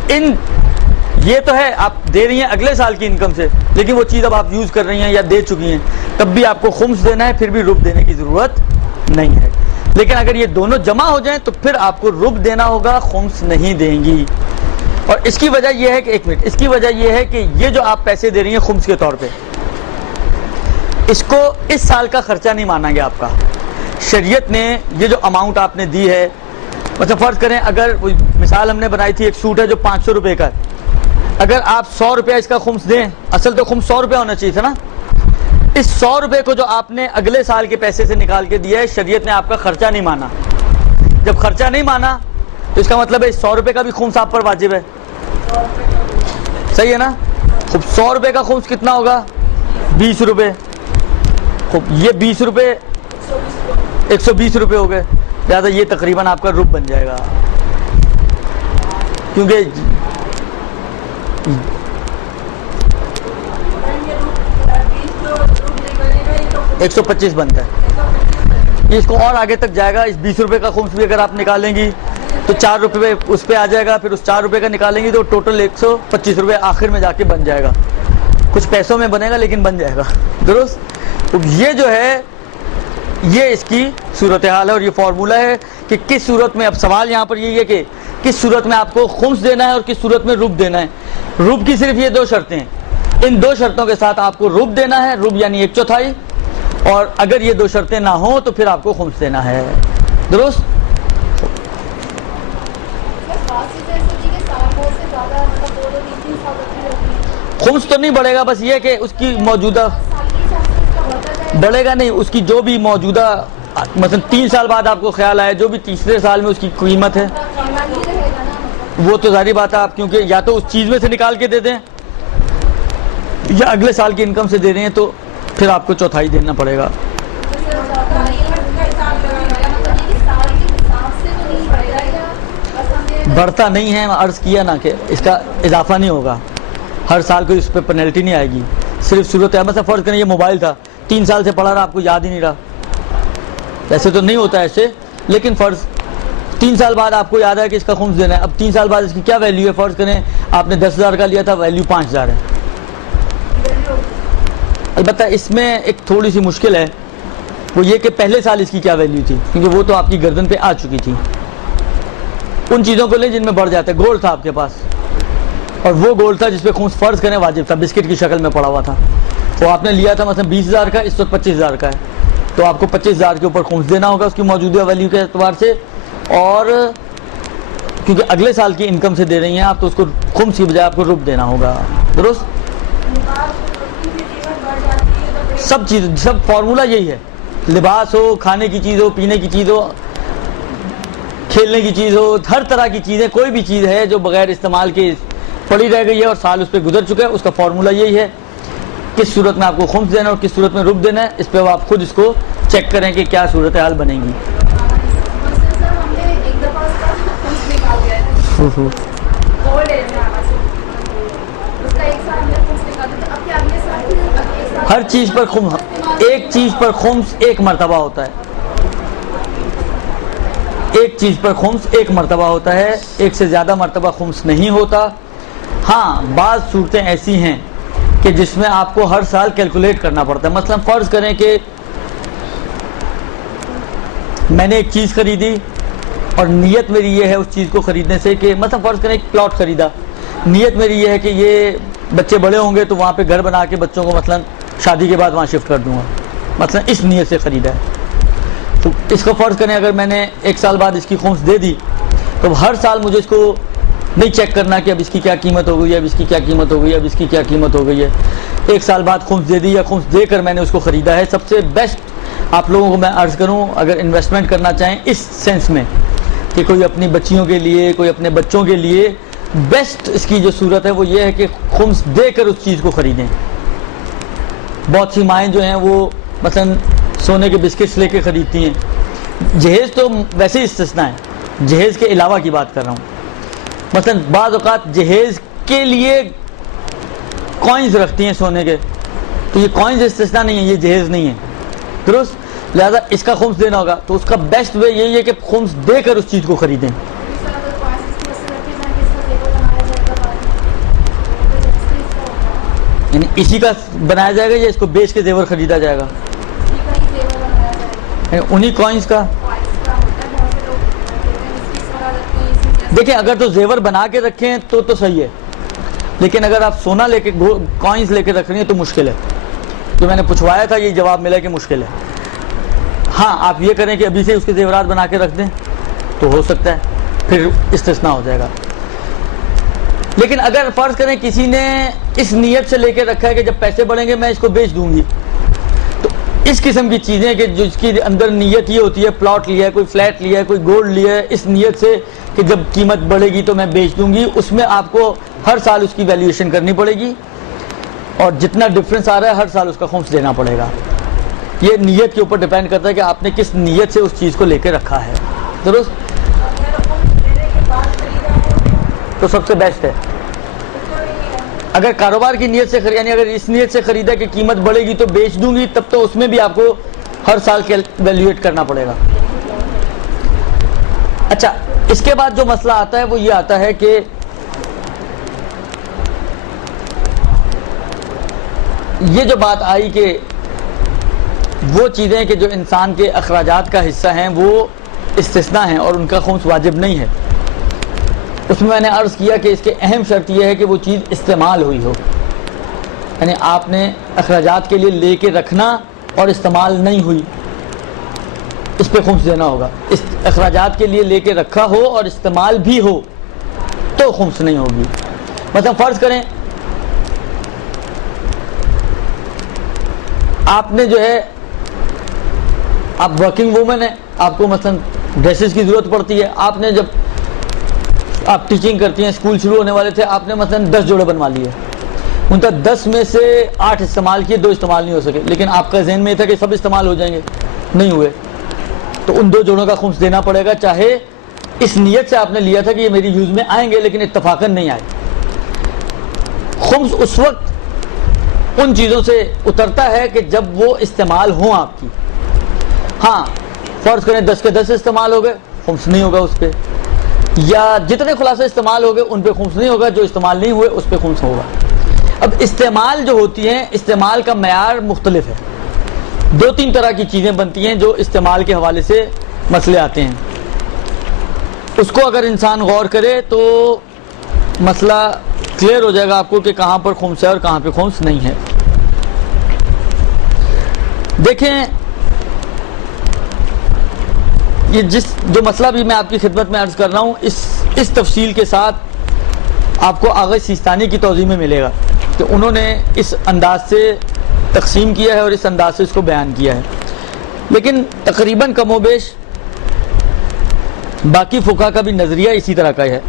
یہ تو ہے آپ دے رہی ہیں اگلے سال کی انکم سے, لیکن وہ چیز اب آپ یوز کر رہی ہیں یا دے چکی ہیں, تب بھی آپ کو خمس دینا ہے, پھر بھی رب دینے کی ضرورت نہیں ہے. لیکن اگر یہ دونوں جمع ہو جائیں تو پھر آپ کو رب دینا ہوگا, خمس نہیں دیں گی. اور اس کی وجہ یہ ہے کہ ایک منٹ, اس کی وجہ یہ ہے کہ یہ جو آپ پیسے دے رہی ہیں خمس کے طور پہ, اس کو اس سال کا خرچہ نہیں مانا گیا آپ کا. شریعت نے یہ جو اماؤنٹ آپ نے دی ہے, مطلب فرض کریں اگر مثال ہم نے بنائی تھی, ایک سوٹ ہے جو 500 روپے کا ہے, اگر آپ 100 روپیہ اس کا خمس دیں, اصل تو خمس 100 روپیہ ہونا چاہیے تھا نا, اس 100 روپے کو جو آپ نے اگلے سال کے پیسے سے نکال کے دیا ہے, شریعت نے آپ کا خرچہ نہیں مانا. جب خرچہ نہیں مانا تو اس کا مطلب ہے 100 روپے کا بھی خمس آپ پر واجب ہے. صحیح ہے نا. خوب 100 روپے کا خمس کتنا ہوگا, 20 روپے. خوب یہ 20 روپے 120 روپے ہو گئے, لہٰذا یہ تقریباً آپ کا رب بن جائے گا, کیونکہ 125 بنتا ہے. اس کو اور آگے تک جائے گا. اس 20 روپے کا خمس بھی اگر آپ نکالیں گی تو 4 روپے اس پہ آ جائے گا, پھر اس 4 روپے کا نکالیں گی تو ٹوٹل 125 روپے آخر میں جا کے بن جائے گا. کچھ پیسوں میں بنے گا لیکن بن جائے گا. درست. یہ جو ہے یہ اس کی صورتحال ہے اور یہ فارمولہ ہے کہ کس صورت میں. اب سوال یہاں پر یہی ہے کہ کس صورت میں آپ کو خمس دینا ہے اور کس صورت میں رب دینا ہے. رب کی صرف یہ 2 شرطیں ہیں, ان 2 شرطوں کے ساتھ آپ کو رب دینا ہے, رب یعنی 1/4, اور اگر یہ 2 شرطیں نہ ہوں تو پھر آپ کو خمس دینا ہے. درست. خمس تو نہیں بڑھے گا, بس یہ کہ اس کی موجودہ بڑھے گا نہیں, اس کی جو بھی موجودہ مثلا 3 سال بعد آپ کو خیال آئے, جو بھی تیسرے سال میں اس کی قیمت ہے, وہ تو ظاہری بات ہے آپ کیونکہ یا تو اس چیز میں سے نکال کے دے دیں یا اگلے سال کی انکم سے دے رہے ہیں تو پھر آپ کو 1/4 دینا پڑے گا. بڑھتا نہیں ہے, عرض کیا نا کہ اس کا اضافہ نہیں ہوگا, ہر سال کوئی اس پہ پینلٹی نہیں آئے گی. صرف صورت ہے مثلا فرض کریں یہ موبائل تھا, 3 سال سے پڑھا رہا, آپ کو یاد ہی نہیں رہا, ایسے تو نہیں ہوتا ایسے, لیکن فرض 3 سال بعد آپ کو یاد ہے کہ اس کا خمس دینا ہے. اب 3 سال بعد اس کی کیا ویلیو ہے, فرض کریں آپ نے 10,000 کا لیا تھا, ویلیو 5,000 ہے. البتہ اس میں ایک تھوڑی سی مشکل ہے, وہ یہ کہ پہلے سال اس کی کیا ویلیو تھی, کیونکہ وہ تو آپ کی گردن پہ آ چکی تھی. ان چیزوں کو لیں جن میں بڑھ جاتا ہے. گولڈ تھا آپ کے پاس, اور وہ گولڈ تھا جس پہ خمس فرض کریں واجب تھا, بسکٹ کی شکل میں پڑا ہوا تھا, وہ آپ نے لیا تھا مثلا 20,000 کا, اس وقت 25,000 کا ہے, تو آپ کو 25,000 کے اوپر خمس دینا ہوگا اس کی موجودہ ویلیو کے اعتبار سے. اور کیونکہ اگلے سال کی انکم سے دے رہی ہیں آپ, تو اس کو خمس کی بجائے آپ کو رب دینا ہوگا. درست. سب چیز, سب فارمولہ یہی ہے. لباس ہو, کھانے کی چیز ہو, پینے کی چیز ہو, کھیلنے کی چیز ہو, ہر طرح کی چیزیں, کوئی بھی چیز ہے جو بغیر استعمال کے پڑی رہ گئی ہے اور سال اس پہ گزر چکا ہے, اس کا فارمولہ یہی ہے کس صورت میں آپ کو خمس دینا ہے اور کس صورت میں رب دینا ہے. اس پہ آپ خود اس کو چیک کریں کہ کیا صورتحال بنے گی. ہر چیز پر خمس، ایک چیز پر خمس ایک مرتبہ ہوتا ہے، ایک چیز پر خمس ایک مرتبہ ہوتا ہے، ایک سے زیادہ مرتبہ خمس نہیں ہوتا۔ ہاں بعض صورتیں ایسی ہیں کہ جس میں آپ کو ہر سال کیلکولیٹ کرنا پڑتا ہے۔ مثلا فرض کریں کہ میں نے ایک چیز خریدی اور نیت میری یہ ہے اس چیز کو خریدنے سے کہ مثلا فرض کریں ایک پلاٹ خریدا، نیت میری یہ ہے کہ یہ بچے بڑے ہوں گے تو وہاں پہ گھر بنا کے بچوں کو مثلا شادی کے بعد وہاں شفٹ کر دوں گا، مثلا اس نیت سے خریدا ہے۔ تو اس کو فرض کریں اگر میں نے ایک سال بعد اس کی خمس دے دی تو ہر سال مجھے اس کو نہیں چیک کرنا کہ اب اس کی کیا قیمت ہو گئی ہے، اب اس کی کیا قیمت ہو گئی ہے، اب اس کی کیا قیمت ہو گئی ہے۔ ایک سال بعد خمس دے دی یا خمس دے کر میں نے اس کو خریدا ہے۔ سب سے بیسٹ آپ لوگوں کو میں عرض کروں اگر انویسٹمنٹ کرنا چاہیں اس سینس میں کہ کوئی اپنی بچیوں کے لیے، کوئی اپنے بچوں کے لیے، بیسٹ اس کی جو صورت ہے وہ یہ ہے کہ خمس دے کر اس چیز کو خریدیں۔ بہت سی مائیں جو ہیں وہ مثلا سونے کے بسکٹس لے کے خریدتی ہیں، جہیز تو ویسے ہی استثنا ہے، جہیز کے علاوہ کی بات کر رہا ہوں۔ مثلا بعض اوقات جہیز کے لیے کوائنز رکھتی ہیں سونے کے، تو یہ کوائنز استثنا نہیں ہے، یہ جہیز نہیں ہے، درست؟ لہذا اس کا خمس دینا ہوگا تو اس کا بیسٹ وے یہی ہے کہ خمس دے کر اس چیز کو خریدیں۔ یعنی اسی کا بنایا جائے گا یا اس کو بیچ کے زیور خریدا جائے گا؟ انہی کوائنز کا۔ دیکھیں اگر تو زیور بنا کے رکھیں تو صحیح ہے، لیکن اگر آپ سونا لے کے کوائنز لے کے رکھ رہی ہیں تو مشکل ہے۔ جو میں نے پوچھوایا تھا یہ جواب ملا کہ مشکل ہے۔ ہاں آپ یہ کریں کہ ابھی سے اس کے زیورات بنا کے رکھ دیں تو ہو سکتا ہے، پھر استثناء ہو جائے گا۔ لیکن اگر فرض کریں کسی نے اس نیت سے لے کے رکھا ہے کہ جب پیسے بڑھیں گے میں اس کو بیچ دوں گی، تو اس قسم کی چیزیں کہ جو اس کی اندر نیت یہ ہوتی ہے، پلاٹ لیا ہے، کوئی فلیٹ لیا ہے، کوئی گولڈ لیا ہے اس نیت سے کہ جب قیمت بڑھے گی تو میں بیچ دوں گی، اس میں آپ کو ہر سال اس کی ویلیویشن کرنی پڑے گی اور جتنا ڈفرینس آ رہا ہے ہر سال اس کا خمس دینا پڑے گا۔ یہ نیت کے اوپر ڈیپینڈ کرتا ہے کہ آپ نے کس نیت سے اس چیز کو لے کے رکھا ہے، درست؟ تو سب سے بیسٹ ہے اگر کاروبار کی نیت سے یعنی اگر اس نیت سے خریدا کہ قیمت بڑھے گی تو بیچ دوں گی، تب تو اس میں بھی آپ کو ہر سال ویلیویٹ کرنا پڑے گا۔ اچھا اس کے بعد جو مسئلہ آتا ہے وہ یہ آتا ہے کہ یہ جو بات آئی کہ وہ چیزیں کہ جو انسان کے اخراجات کا حصہ ہیں وہ استثناء ہیں اور ان کا خمس واجب نہیں ہے، اس میں نے عرض کیا کہ اس کے اہم شرط یہ ہے کہ وہ چیز استعمال ہوئی ہو، یعنی آپ نے اخراجات کے لیے لے کے رکھنا اور استعمال نہیں ہوئی، اس پہ خمس دینا ہوگا۔ اخراجات کے لیے لے کے رکھا ہو اور استعمال بھی ہو تو خمس نہیں ہوگی۔ مثلا فرض کریں آپ نے جو ہے آپ ورکنگ وومن ہیں، آپ کو مثلا ڈریسز کی ضرورت پڑتی ہے، آپ نے جب آپ ٹیچنگ کرتی ہیں، اسکول شروع ہونے والے تھے، آپ نے مثلا 10 جوڑے بنوا لیے، ان کا 10 میں سے 8 استعمال کیے، 2 استعمال نہیں ہو سکے، لیکن آپ کا ذہن میں یہ تھا کہ سب استعمال ہو جائیں گے، نہیں ہوئے، تو ان 2 جوڑوں کا خمس دینا پڑے گا، چاہے اس نیت سے آپ نے لیا تھا کہ یہ میری یوز میں آئیں گے لیکن اتفاقاً نہیں آئے۔ خمس اس وقت ان چیزوں سے اترتا ہے کہ جب وہ استعمال ہوں آپ کی۔ ہاں فرض کریں 10 کے 10 استعمال ہو گئے، خمس نہیں ہوگا اس پہ، یا جتنے خلاصے استعمال ہو گئے ان پہ خمس نہیں ہوگا، جو استعمال نہیں ہوئے اس پہ خمس ہوگا۔ اب استعمال جو ہوتی ہیں، استعمال کا معیار مختلف ہے، 2-3 طرح کی چیزیں بنتی ہیں جو استعمال کے حوالے سے مسئلے آتے ہیں، اس کو اگر انسان غور کرے تو مسئلہ کلیئر ہو جائے گا آپ کو کہ کہاں پر خمس ہے اور کہاں پہ خمس نہیں ہے۔ دیکھیں یہ جو مسئلہ بھی میں آپ کی خدمت میں عرض کر رہا ہوں اس تفصیل کے ساتھ آپ کو آغا سیستانی کی توضیح میں ملے گا کہ انہوں نے اس انداز سے تقسیم کیا ہے اور اس انداز سے اس کو بیان کیا ہے، لیکن تقریباً کم و بیش باقی فقہا کا بھی نظریہ اسی طرح کا ہے۔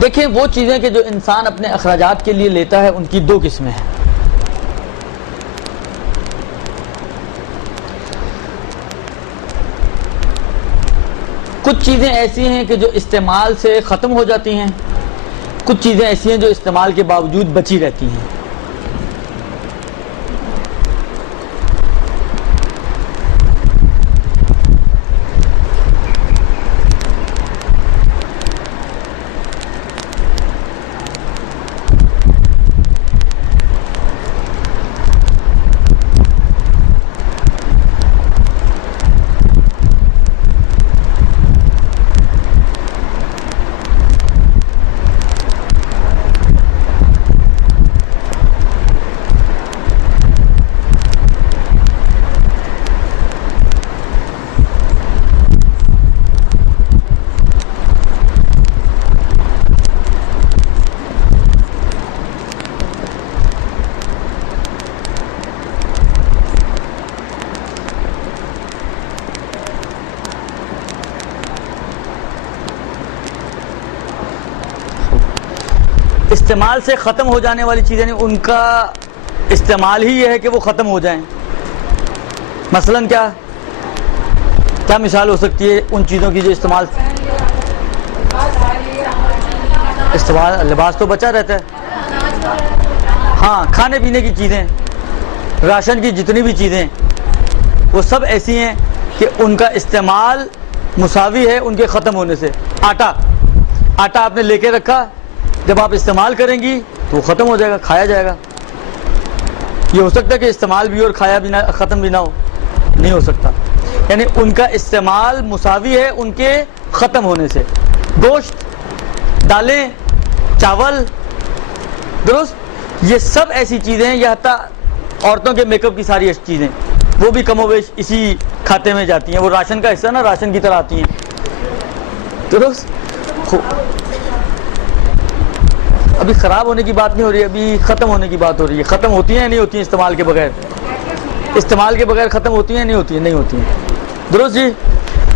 دیکھیں وہ چیزیں کہ جو انسان اپنے اخراجات کے لیے لیتا ہے ان کی 2 قسمیں ہیں۔ کچھ چیزیں ایسی ہیں کہ جو استعمال سے ختم ہو جاتی ہیں، کچھ چیزیں ایسی ہیں جو استعمال کے باوجود بچی رہتی ہیں۔ استعمال سے ختم ہو جانے والی چیزیں ان کا استعمال ہی یہ ہے کہ وہ ختم ہو جائیں۔ مثلاً کیا مثال ہو سکتی ہے ان چیزوں کی جو استعمال لباس تو بچا رہتا ہے، ہاں کھانے پینے کی چیزیں، راشن کی جتنی بھی چیزیں وہ سب ایسی ہیں کہ ان کا استعمال مساوی ہے ان کے ختم ہونے سے۔ آٹا آپ نے لے کے رکھا، جب آپ استعمال کریں گی تو وہ ختم ہو جائے گا، کھایا جائے گا۔ یہ ہو سکتا ہے کہ استعمال بھی اور کھایا بھی نہ، ختم بھی نہ ہو، نہیں ہو سکتا۔ یعنی ان کا استعمال مساوی ہے ان کے ختم ہونے سے۔ گوشت، دالیں، چاول، درست، یہ سب ایسی چیزیں ہیں، یا حتیٰ عورتوں کے میک اپ کی ساری چیزیں وہ بھی کم و بیش اسی کھاتے میں جاتی ہیں، وہ راشن کا حصہ نا، راشن کی طرح آتی ہیں، درست۔ ابھی خراب ہونے کی بات نہیں ہو رہی، ابھی ختم ہونے کی بات ہو رہی ہے۔ ختم ہوتی ہیں یا نہیں ہوتی ہیں استعمال کے بغیر؟ استعمال کے بغیر ختم ہوتی ہیں یا نہیں ہوتی ہیں؟ نہیں ہوتی ہیں، درست جی۔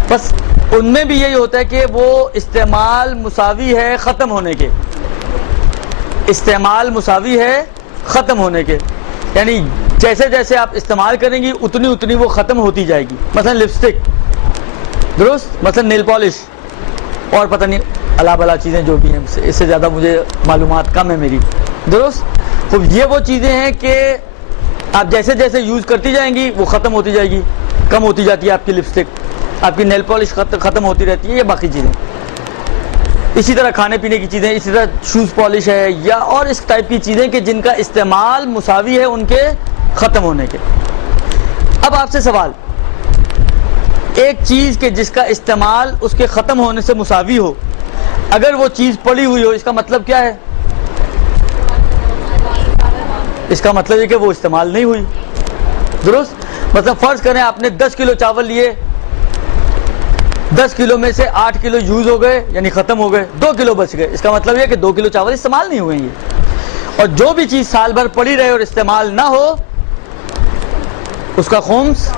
بس ان میں بھی یہی ہوتا ہے کہ وہ استعمال مساوی ہے ختم ہونے کے، استعمال مساوی ہے ختم ہونے کے، یعنی جیسے جیسے آپ استعمال کریں گی اتنی وہ ختم ہوتی جائے گی۔ مثلا لپسٹک، درست، مثلا نیل پالش، اور پتہ نہیں اللہ بلا چیزیں جو بھی ہیں، اس سے زیادہ مجھے معلومات کم ہے میری، درست۔ تو یہ وہ چیزیں ہیں کہ آپ جیسے جیسے یوز کرتی جائیں گی وہ ختم ہوتی جائے گی، کم ہوتی جاتی ہے آپ کی لپسٹک، آپ کی نیل پالش ختم ہوتی رہتی ہے، یہ باقی چیزیں۔ اسی طرح کھانے پینے کی چیزیں، اسی طرح شوز پالش ہے، یا اور اس ٹائپ کی چیزیں کہ جن کا استعمال مساوی ہے ان کے ختم ہونے کے۔ اب آپ سے سوال، ایک چیز کہ جس کا استعمال اس کے ختم ہونے سے مساوی ہو، اگر وہ چیز پڑی ہوئی ہو، اس کا مطلب کیا ہے؟ اس کا مطلب ہے کہ وہ استعمال نہیں ہوئی، درست۔ مثلا فرض کریں آپ نے 10 کلو چاول لیے، 10 کلو میں سے 8 کلو یوز ہو گئے یعنی ختم ہو گئے، 2 کلو بچ گئے، اس کا مطلب یہ کہ 2 کلو چاول استعمال نہیں ہوئے یہ۔ اور جو بھی چیز سال بھر پڑی رہے اور استعمال نہ ہو اس کا خمس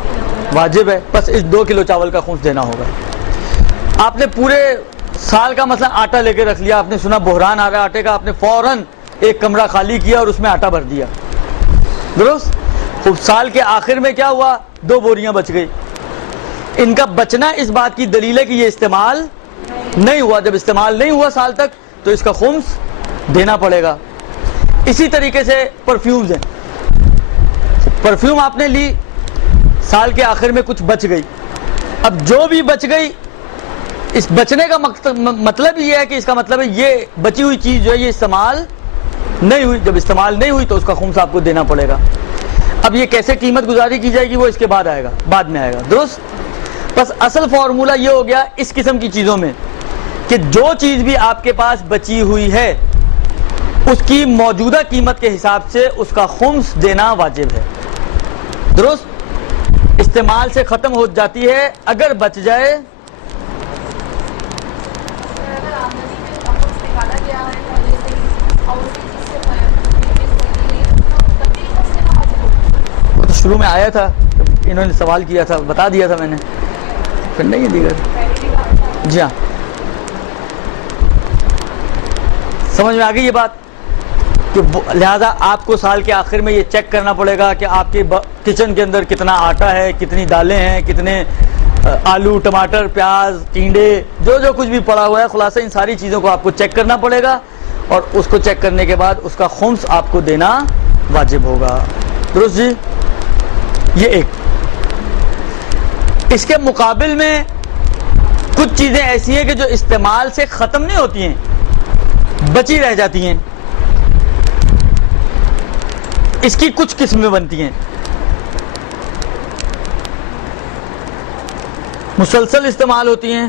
واجب ہے، بس اس 2 کلو چاول کا خمس دینا ہوگا۔ آپ نے پورے سال کا مثلا آٹا لے کے رکھ لیا، آپ نے سنا بحران آ رہا ہے آٹے کا، آپ نے فوراً ایک کمرہ خالی کیا اور اس میں آٹا بھر دیا، درست۔ خوب سال کے آخر میں کیا ہوا؟ 2 بوریاں بچ گئی۔ ان کا بچنا اس بات کی دلیل ہے کہ یہ استعمال نہیں ہوا، جب استعمال نہیں ہوا سال تک تو اس کا خمس دینا پڑے گا۔ اسی طریقے سے پرفیومز ہیں، پرفیوم آپ نے لی، سال کے آخر میں کچھ بچ گئی، اب جو بھی بچ گئی، اس بچنے کا مطلب یہ ہے کہ اس کا مطلب ہے یہ بچی ہوئی چیز جو ہے یہ استعمال نہیں ہوئی، جب استعمال نہیں ہوئی تو اس کا خمس آپ کو دینا پڑے گا۔ اب یہ کیسے قیمت گزاری کی جائے گی وہ اس کے بعد آئے گا، بعد میں آئے گا، درست۔ بس اصل فارمولہ یہ ہو گیا اس قسم کی چیزوں میں کہ جو چیز بھی آپ کے پاس بچی ہوئی ہے اس کی موجودہ قیمت کے حساب سے اس کا خمس دینا واجب ہے، درست۔ استعمال سے ختم ہو جاتی ہے، اگر بچ جائے وہ تو شروع میں آیا تھا، انہوں نے سوال کیا تھا، بتا دیا تھا میں نے، پھر نہیں ہے دیگر۔ جی ہاں، سمجھ میں آ گئی یہ بات کہ لہذا آپ کو سال کے آخر میں یہ چیک کرنا پڑے گا کہ آپ کے کچن کے اندر کتنا آٹا ہے، کتنی دالیں ہیں، کتنے آلو ٹماٹر پیاز ٹینڈے جو کچھ بھی پڑا ہوا ہے، خلاصہ ان ساری چیزوں کو آپ کو چیک کرنا پڑے گا، اور اس کو چیک کرنے کے بعد اس کا خمس آپ کو دینا واجب ہوگا. درست جی؟ یہ ایک. اس کے مقابل میں کچھ چیزیں ایسی ہیں کہ جو استعمال سے ختم نہیں ہوتی ہیں، بچی رہ جاتی ہیں. اس کی کچھ قسمیں بنتی ہیں. مسلسل استعمال ہوتی ہیں،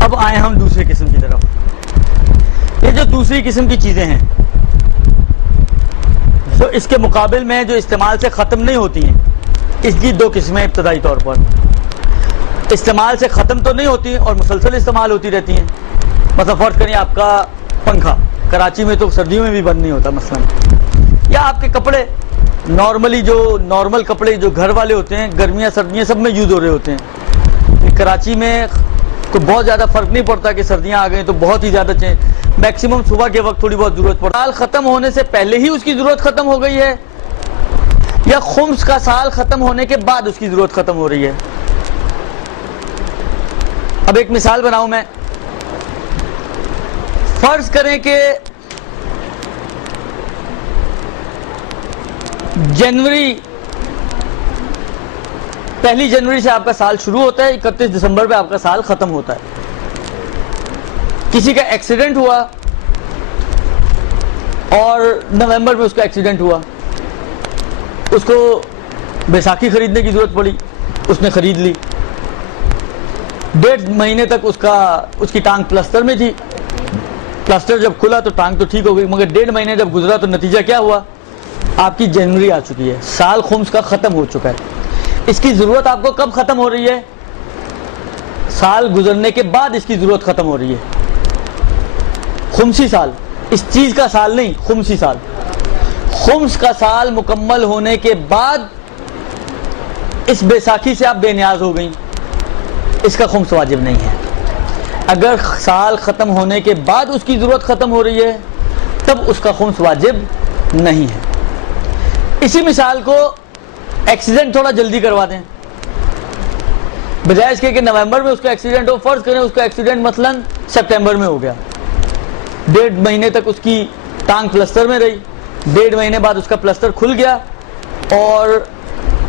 اب آئے ہم دوسری قسم کی طرف. یہ جو دوسری قسم کی چیزیں ہیں جو اس کے مقابل میں جو استعمال سے ختم نہیں ہوتی ہیں، اس کی دو قسمیں ابتدائی طور پر. استعمال سے ختم تو نہیں ہوتی اور مسلسل استعمال ہوتی رہتی ہیں. مثلا فرض کریں آپ کا پنکھا کراچی میں تو سردیوں میں بھی بند نہیں ہوتا مثلا، یا آپ کے کپڑے نارملی جو نارمل کپڑے جو گھر والے ہوتے ہیں گرمیاں سردیاں سب میں یوز ہو رہے ہوتے ہیں. کراچی میں کوئی بہت زیادہ فرق نہیں پڑتا کہ سردیاں آ گئیں تو بہت ہی زیادہ میکسیمم صبح کے وقت تھوڑی بہت ضرورت پڑتا ہے. سال ختم ہونے سے پہلے ہی اس کی ضرورت ختم ہو گئی ہے، یا خمس کا سال ختم ہونے کے بعد اس کی ضرورت ختم ہو رہی ہے. اب ایک مثال بناؤں میں. فرض کریں کہ پہلی جنوری سے آپ کا سال شروع ہوتا ہے، 31 دسمبر پہ آپ کا سال ختم ہوتا ہے. کسی کا ایکسیڈنٹ ہوا اور نومبر میں اس کا ایکسیڈنٹ ہوا، اس کو بیساکھی خریدنے کی ضرورت پڑی، اس نے خرید لی. 1.5 مہینے تک اس کی ٹانگ پلسٹر میں تھی. پلسٹر جب کھلا تو ٹانگ تو ٹھیک ہو گئی، مگر 1.5 مہینے جب گزرا تو نتیجہ کیا ہوا؟ آپ کی جنوری آ چکی ہے، سال خمس کا ختم ہو چکا ہے. اس کی ضرورت آپ کو کب ختم ہو رہی ہے؟ سال گزرنے کے بعد اس کی ضرورت ختم ہو رہی ہے. خمسی سال، اس چیز کا سال نہیں، خمسی سال. خمس کا سال مکمل ہونے کے بعد اس بیساکھی سے آپ بے نیاز ہو گئیں، اس کا خمس واجب نہیں ہے. اگر سال ختم ہونے کے بعد اس کی ضرورت ختم ہو رہی ہے تب اس کا خمس واجب نہیں ہے. اسی مثال کو ایکسیڈنٹ تھوڑا جلدی کروا دیں. بجائے اس کے کہ نومبر میں اس کا ایکسیڈنٹ ہو، فرض کریں اس کا ایکسیڈنٹ مثلا سپٹمبر میں ہو گیا. 1.5 مہینے تک اس کی ٹانگ پلسٹر میں رہی، 1.5 مہینے بعد اس کا پلسٹر کھل گیا اور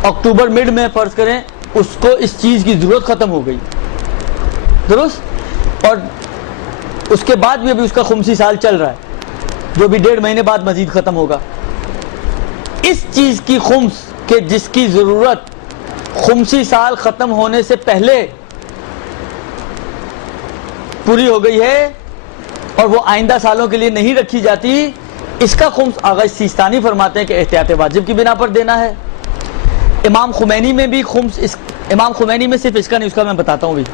اکتوبر مڈ میں فرض کریں اس کو اس چیز کی ضرورت ختم ہو گئی. درست؟ اور اس کے بعد بھی ابھی اس کا خمسی سال چل رہا ہے جو بھی 1.5 مہینے بعد مزید ختم ہوگا. اس چیز کی خمس کہ جس کی ضرورت خمسی سال ختم ہونے سے پہلے پوری ہو گئی ہے اور وہ آئندہ سالوں کے لیے نہیں رکھی جاتی، اس کا خمس آغا سیستانی فرماتے ہیں کہ احتیاط واجب کی بنا پر دینا ہے. امام خمینی میں بھی خمس امام خمینی میں صرف اس کا نہیں، اس کا میں بتاتا ہوں بھی.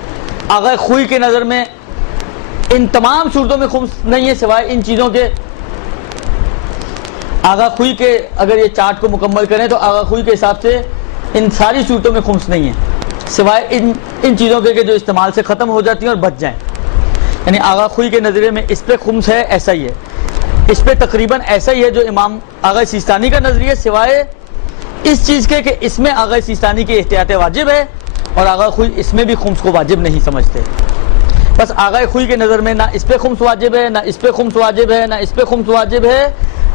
آغا خوئی کے نظر میں ان تمام صورتوں میں خمس نہیں ہے سوائے ان چیزوں کے. آغا خوئی کے اگر یہ چارٹ کو مکمل کریں تو آغا خوئی کے حساب سے ان ساری صورتوں میں خمس نہیں ہے سوائے ان چیزوں کے کہ جو استعمال سے ختم ہو جاتی ہیں اور بچ جائیں. یعنی آغا خوئی کے نظریے میں اس پہ خمس ہے، ایسا ہی ہے. اس پہ تقریباً ایسا ہی ہے جو امام آغا سیستانی کا نظریہ، سوائے اس چیز کے کہ اس میں آغا سیستانی کی احتیاط واجب ہے اور آغا خوئی اس میں بھی خمس کو واجب نہیں سمجھتے. بس آغا خوئی کے نظر میں نہ اس پہ خمس واجب ہے، نہ اس پہ خمس واجب ہے، نہ اس پہ خمس واجب ہے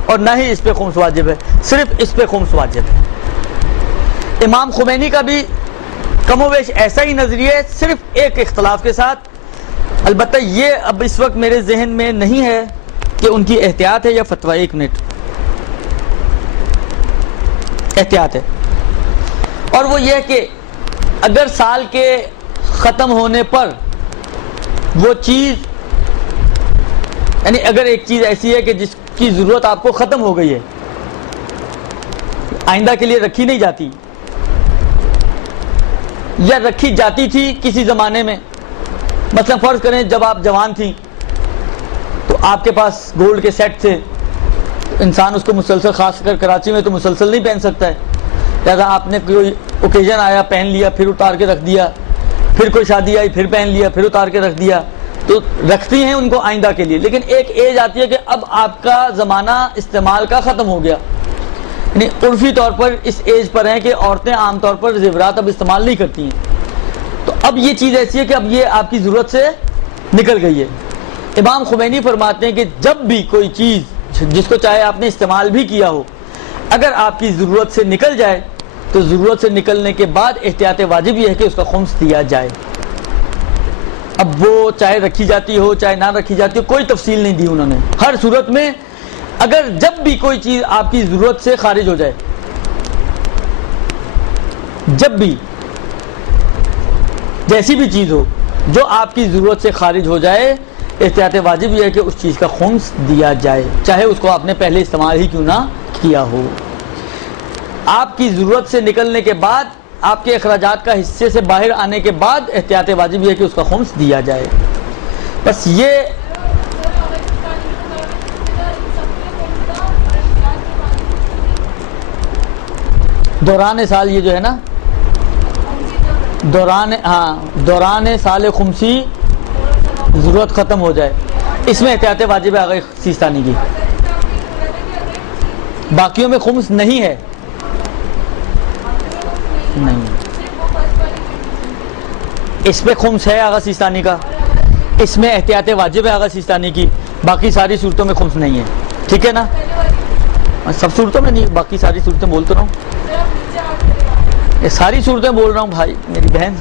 اور نہ ہی اس پہ خمس واجب ہے، صرف اس پہ خمس واجب ہے. امام خمینی کا بھی کم و بیش ایسا ہی نظریہ ہے، صرف ایک اختلاف کے ساتھ. البتہ یہ اب اس وقت میرے ذہن میں نہیں ہے کہ ان کی احتیاط ہے یا فتویٰ. 1 منٹ، احتیاط ہے. اور وہ یہ کہ اگر سال کے ختم ہونے پر وہ چیز، یعنی اگر ایک چیز ایسی ہے کہ جس کی ضرورت آپ کو ختم ہو گئی ہے، آئندہ کے لیے رکھی نہیں جاتی، یا رکھی جاتی تھی کسی زمانے میں، مثلا فرض کریں جب آپ جوان تھیں تو آپ کے پاس گولڈ کے سیٹ تھے، انسان اس کو مسلسل، خاص کر کراچی میں تو مسلسل نہیں پہن سکتا ہے، لہٰذا آپ نے کوئی اوکیزن آیا پہن لیا، پھر اتار کے رکھ دیا، پھر کوئی شادی آئی پھر پہن لیا، پھر اتار کے رکھ دیا، تو رکھتی ہیں ان کو آئندہ کے لیے۔ لیکن ایک ایج آتی ہے کہ اب آپ کا زمانہ استعمال کا ختم ہو گیا، یعنی عرفی طور پر اس ایج پر ہیں کہ عورتیں عام طور پر زیورات اب استعمال نہیں کرتی ہیں، تو اب یہ چیز ایسی ہے کہ اب یہ آپ کی ضرورت سے نکل گئی ہے۔ امام خمینی فرماتے ہیں کہ جب بھی کوئی چیز جس کو چاہے آپ نے استعمال بھی کیا ہو، اگر آپ کی ضرورت سے نکل جائے تو ضرورت سے نکلنے کے بعد احتیاط واجب یہ ہے کہ اس کا خمس دیا جائے۔ اب وہ چاہے رکھی جاتی ہو چاہے نہ رکھی جاتی ہو، کوئی تفصیل نہیں دی انہوں نے، ہر صورت میں اگر جب بھی کوئی چیز آپ کی ضرورت سے خارج ہو جائے، جب بھی جیسی بھی چیز ہو جو آپ کی ضرورت سے خارج ہو جائے، احتیاط واجب یہ ہے کہ اس چیز کا خمس دیا جائے، چاہے اس کو آپ نے پہلے استعمال ہی کیوں نہ کیا ہو۔ آپ کی ضرورت سے نکلنے کے بعد، آپ کے اخراجات کا حصے سے باہر آنے کے بعد احتیاط واجب یہ ہے کہ اس کا خمس دیا جائے۔ بس یہ دوران سال، یہ جو ہے نا دوران سال خمسی ضرورت ختم ہو جائے، اس میں احتیاط واجب ہے آگے سیستانی کی، باقیوں میں خمس نہیں ہے، نہیں، اس پہ خمس ہے آغا سیستانی کا، اس میں احتیاط واجب ہے آغا سیستانی کی، باقی ساری صورتوں میں خمس نہیں ہے، ٹھیک ہے نا؟ سب صورتوں میں نہیں، باقی ساری صورتیں بولتا رہا ہوں، یہ ساری صورتیں بول رہا ہوں بھائی میری بہن۔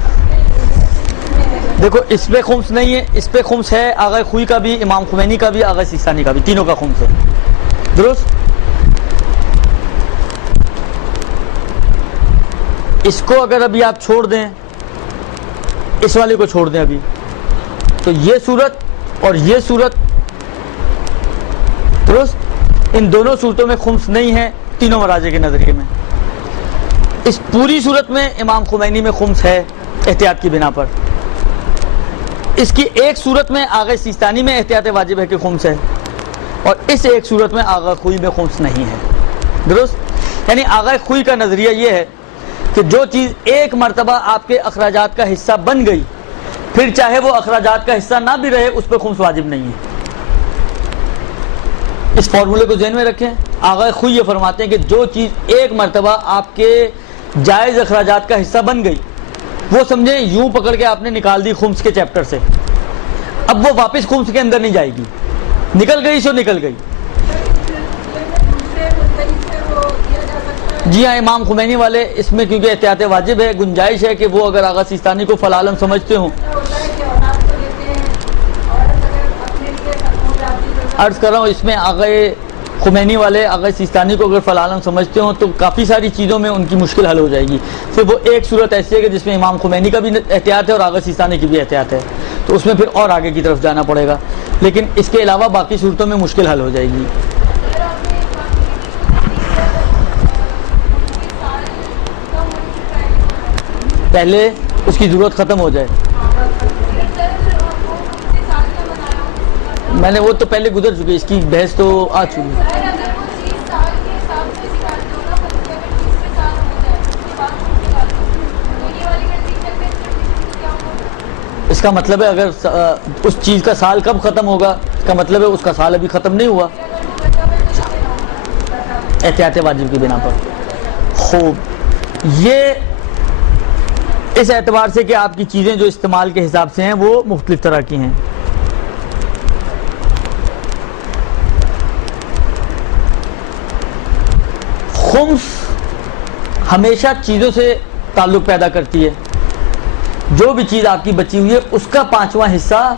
دیکھو اس پہ خمس نہیں ہے، اس پہ خمس ہے آغا خوئی کا بھی، امام خمینی کا بھی، آغا سیستانی کا بھی، تینوں کا خمس ہے، درست؟ اس کو اگر ابھی آپ چھوڑ دیں، اس والے کو چھوڑ دیں ابھی، تو یہ صورت اور یہ صورت، درست؟ ان دونوں صورتوں میں خمس نہیں ہے تینوں مراجع کے نظریے میں۔ اس پوری صورت میں امام خمینی میں خمس ہے احتیاط کی بنا پر، اس کی ایک صورت میں آغا سیستانی میں احتیاط واجب ہے کہ خمس ہے، اور اس ایک صورت میں آغا خوئی میں خمس نہیں ہے، درست؟ یعنی آغا خوئی کا نظریہ یہ ہے کہ جو چیز ایک مرتبہ آپ کے اخراجات کا حصہ بن گئی، پھر چاہے وہ اخراجات کا حصہ نہ بھی رہے، اس پہ خمس واجب نہیں ہے۔ اس فارمولے کو ذہن میں رکھیں، آغا خوئی یہ فرماتے ہیں کہ جو چیز ایک مرتبہ آپ کے جائز اخراجات کا حصہ بن گئی، وہ سمجھیں یوں پکڑ کے آپ نے نکال دی خمس کے چیپٹر سے، اب وہ واپس خمس کے اندر نہیں جائے گی، نکل گئی سو نکل گئی۔ جی ہاں، امام خمینی والے اس میں کیونکہ احتیاط واجب ہے، گنجائش ہے کہ وہ اگر آغا سیستانی کو فلالم سمجھتے ہوں، عرض کر رہا ہوں اس میں آغا خمینی والے آغا سیستانی کو اگر فلالم سمجھتے ہوں تو کافی ساری چیزوں میں ان کی مشکل حل ہو جائے گی۔ پھر وہ ایک صورت ایسی ہے کہ جس میں امام خمینی کا بھی احتیاط ہے اور آغا سیستانی کی بھی احتیاط ہے، تو اس میں پھر اور آگے کی طرف جانا پڑے گا، لیکن اس کے علاوہ باقی صورتوں میں مشکل حل ہو جائے گی۔ پہلے اس کی ضرورت ختم ہو جائے، میں نے وہ تو پہلے گزر چکی، اس کی بحث تو آ چکی۔ اس کا مطلب ہے اگر اس چیز کا سال کب ختم ہوگا، اس کا مطلب ہے اس کا سال ابھی ختم نہیں ہوا، احتیاط واجب کی بنا پر۔ خوب، یہ اس اعتبار سے کہ آپ کی چیزیں جو استعمال کے حساب سے ہیں وہ مختلف طرح کی ہیں۔ خمس ہمیشہ چیزوں سے تعلق پیدا کرتی ہے، جو بھی چیز آپ کی بچی ہوئی ہے اس کا 5واں حصہ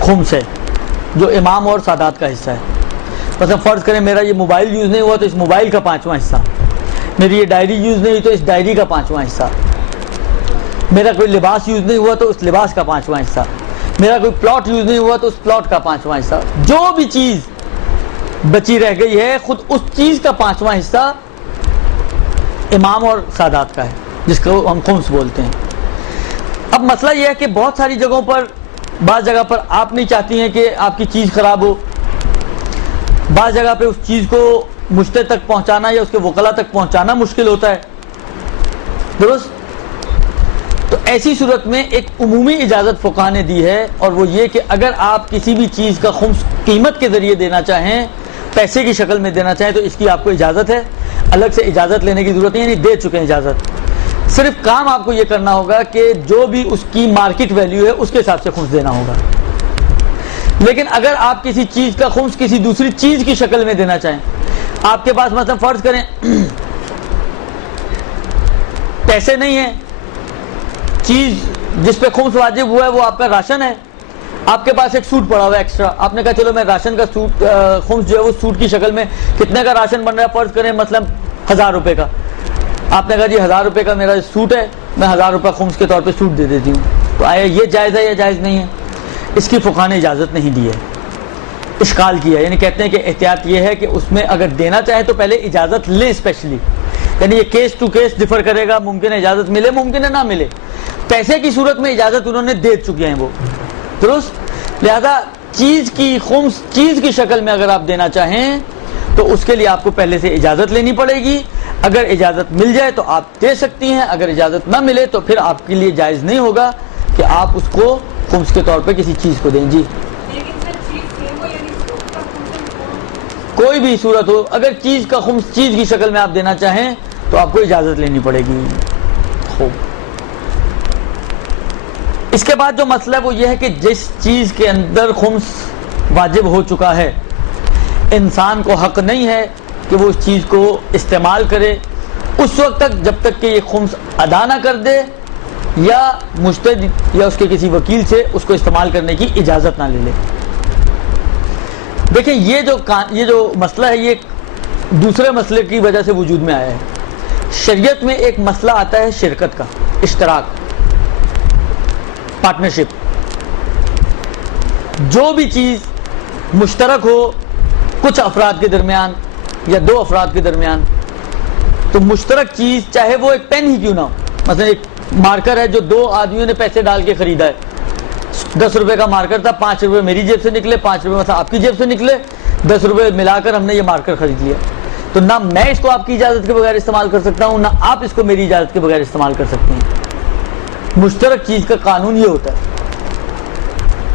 خمس ہے، جو امام اور سادات کا حصہ ہے۔ مثلا فرض کریں میرا یہ موبائل یوز نہیں ہوا تو اس موبائل کا 5واں حصہ، میری یہ ڈائری یوز نہیں ہوئی تو اس ڈائری کا 5واں حصہ، میرا کوئی لباس یوز نہیں ہوا تو اس لباس کا 5واں حصہ، میرا کوئی پلاٹ یوز نہیں ہوا تو اس پلاٹ کا 5واں حصہ، جو بھی چیز بچی رہ گئی ہے خود اس چیز کا 5واں حصہ امام اور سادات کا ہے، جس کو ہم خمس بولتے ہیں۔ اب مسئلہ یہ ہے کہ بہت ساری جگہوں پر، بعض جگہ پر آپ نہیں چاہتی ہیں کہ آپ کی چیز خراب ہو، بعض جگہ پہ اس چیز کو مشتری تک پہنچانا یا اس کے وکلا تک پہنچانا مشکل ہوتا ہے، درست؟ تو ایسی صورت میں ایک عمومی اجازت فقہا نے دی ہے، اور وہ یہ کہ اگر آپ کسی بھی چیز کا خمس قیمت کے ذریعے دینا چاہیں، پیسے کی شکل میں دینا چاہیں، تو اس کی آپ کو اجازت ہے، الگ سے اجازت لینے کی ضرورت نہیں، یعنی دے چکے ہیں اجازت۔ صرف کام آپ کو یہ کرنا ہوگا کہ جو بھی اس کی مارکیٹ ویلیو ہے اس کے حساب سے خمس دینا ہوگا۔ لیکن اگر آپ کسی چیز کا خمس کسی دوسری چیز کی شکل میں دینا چاہیں، آپ کے پاس مثلا فرض کریں پیسے نہیں ہیں، چیز جس پہ خمس واجب ہوا ہے وہ آپ کا راشن ہے، آپ کے پاس ایک سوٹ پڑا ہوا ہے ایکسٹرا، آپ نے کہا چلو میں راشن کا سوٹ خمس جو ہے وہ سوٹ کی شکل میں، کتنے کا راشن بن رہا ہے فرض کریں مثلا 1000 روپے کا، آپ نے کہا جی 1000 روپے کا میرا سوٹ ہے، میں 1000 روپے خمس کے طور پہ سوٹ دے دیتی ہوں، تو آیا یہ جائز ہے یا جائز نہیں ہے؟ اس کی فقہا نے اجازت نہیں دی ہے، اشکال کیا ہے، یعنی کہتے ہیں کہ احتیاط یہ ہے کہ اس میں اگر دینا چاہیں تو پہلے اجازت لیں اسپیشلی، یعنی یہ کیس ٹو کیس ڈفر کرے گا، ممکن ہے اجازت ملے ممکن ہے نہ ملے، پیسے کی صورت میں اجازت انہوں نے دے چکے ہیں وہ، درست؟ لہذا چیز کی خمس چیز کی شکل میں اگر آپ دینا چاہیں تو اس کے لیے آپ کو پہلے سے اجازت لینی پڑے گی، اگر اجازت مل جائے تو آپ دے سکتی ہیں، اگر اجازت نہ ملے تو پھر آپ کے لیے جائز نہیں ہوگا کہ آپ اس کو خمس کے طور پہ کسی چیز کو دیں۔ جی کوئی بھی صورت ہو، اگر چیز کا خمس چیز کی شکل میں آپ دینا چاہیں تو آپ کو اجازت لینی پڑے گی۔ خوب، اس کے بعد جو مسئلہ ہے وہ یہ ہے کہ جس چیز کے اندر خمس واجب ہو چکا ہے، انسان کو حق نہیں ہے کہ وہ اس چیز کو استعمال کرے اس وقت تک جب تک کہ یہ خمس ادا نہ کر دے یا مشتری یا اس کے کسی وکیل سے اس کو استعمال کرنے کی اجازت نہ لے لے۔ دیکھیں یہ جو مسئلہ ہے یہ دوسرے مسئلے کی وجہ سے وجود میں آیا ہے۔ شریعت میں ایک مسئلہ آتا ہے شرکت کا، اشتراک، پارٹنرشپ۔ جو بھی چیز مشترک ہو کچھ افراد کے درمیان یا دو افراد کے درمیان، تو مشترک چیز چاہے وہ ایک پین ہی کیوں نہ ہو، مثلا ایک مارکر ہے جو دو آدمیوں نے پیسے ڈال کے خریدا ہے، 10 روپے کا مارکر تھا، 5 روپے میری جیب سے نکلے، 5 روپے مثلا آپ کی جیب سے نکلے، 10 روپے ملا کر ہم نے یہ مارکر خرید لیا، تو نہ میں اس کو آپ کی اجازت کے بغیر استعمال کر سکتا ہوں، نہ آپ اس کو میری اجازت کے بغیر استعمال کر سکتے ہیں۔ مشترک چیز کا قانون یہ ہوتا ہے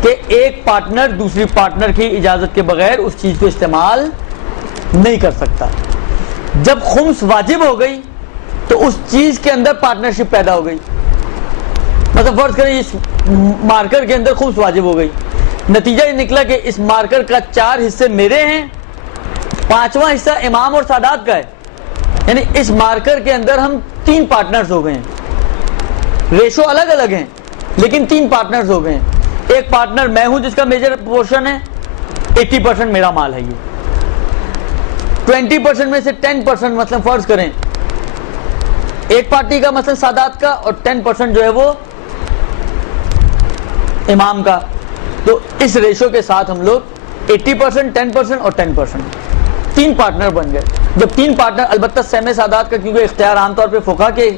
کہ ایک پارٹنر دوسری پارٹنر کی اجازت کے بغیر اس چیز کو استعمال نہیں کر سکتا۔ جب خمس واجب ہو گئی تو اس چیز کے اندر پارٹنرشپ پیدا ہو گئی، مطلب فرض کریں اس مارکر کے اندر خمس واجب ہو گئی، نتیجہ یہ نکلا کہ اس مارکر کا 4 حصے میرے ہیں، 5واں حصہ امام اور سادات کا ہے، یعنی اس مارکر کے اندر ہم 3 پارٹنرز ہو گئے ہیں، ریشو الگ الگ ہیں لیکن 3 پارٹنرز ہو گئے ہیں۔ ایک پارٹنر میں ہوں جس کا میجر پورشن ہے، 80% میرا مال ہے، یہ 20% میں سے 10% مثلا فرض کریں ایک پارٹی کا مثلا سادات کا، اور 10% جو ہے وہ امام کا، تو اس ریشو کے ساتھ ہم لوگ 80%، 10% اور 10%، 3 پارٹنر بن گئے۔ جب 3 پارٹنر، البتہ سہم سادات کا کیونکہ اختیار عام طور پہ فقہا کے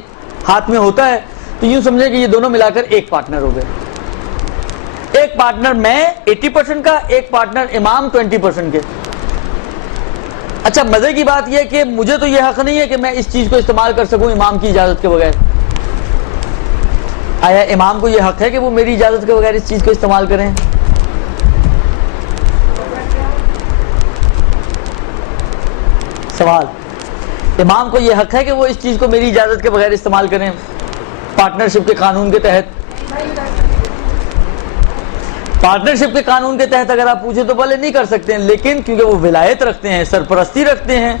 ہاتھ میں ہوتا ہے، تو یوں سمجھیں کہ یہ دونوں ملا کر ایک پارٹنر ہو گئے۔ ایک پارٹنر میں 80% کا، ایک پارٹنر امام 20% کے۔ اچھا مزے کی بات یہ کہ مجھے تو یہ حق نہیں ہے کہ میں اس چیز کو استعمال کر سکوں امام کی اجازت کے بغیر۔ آیا امام کو یہ حق ہے کہ وہ میری اجازت کے بغیر اس چیز کو استعمال کریں؟ سوال، امام کو یہ حق ہے کہ وہ اس چیز کو میری اجازت کے بغیر استعمال کریں پارٹنرشپ کے قانون کے تحت؟ پارٹنرشپ کے قانون کے تحت اگر آپ پوچھیں تو بھلے نہیں کر سکتے ہیں، لیکن کیونکہ وہ ولایت رکھتے ہیں، سرپرستی رکھتے ہیں،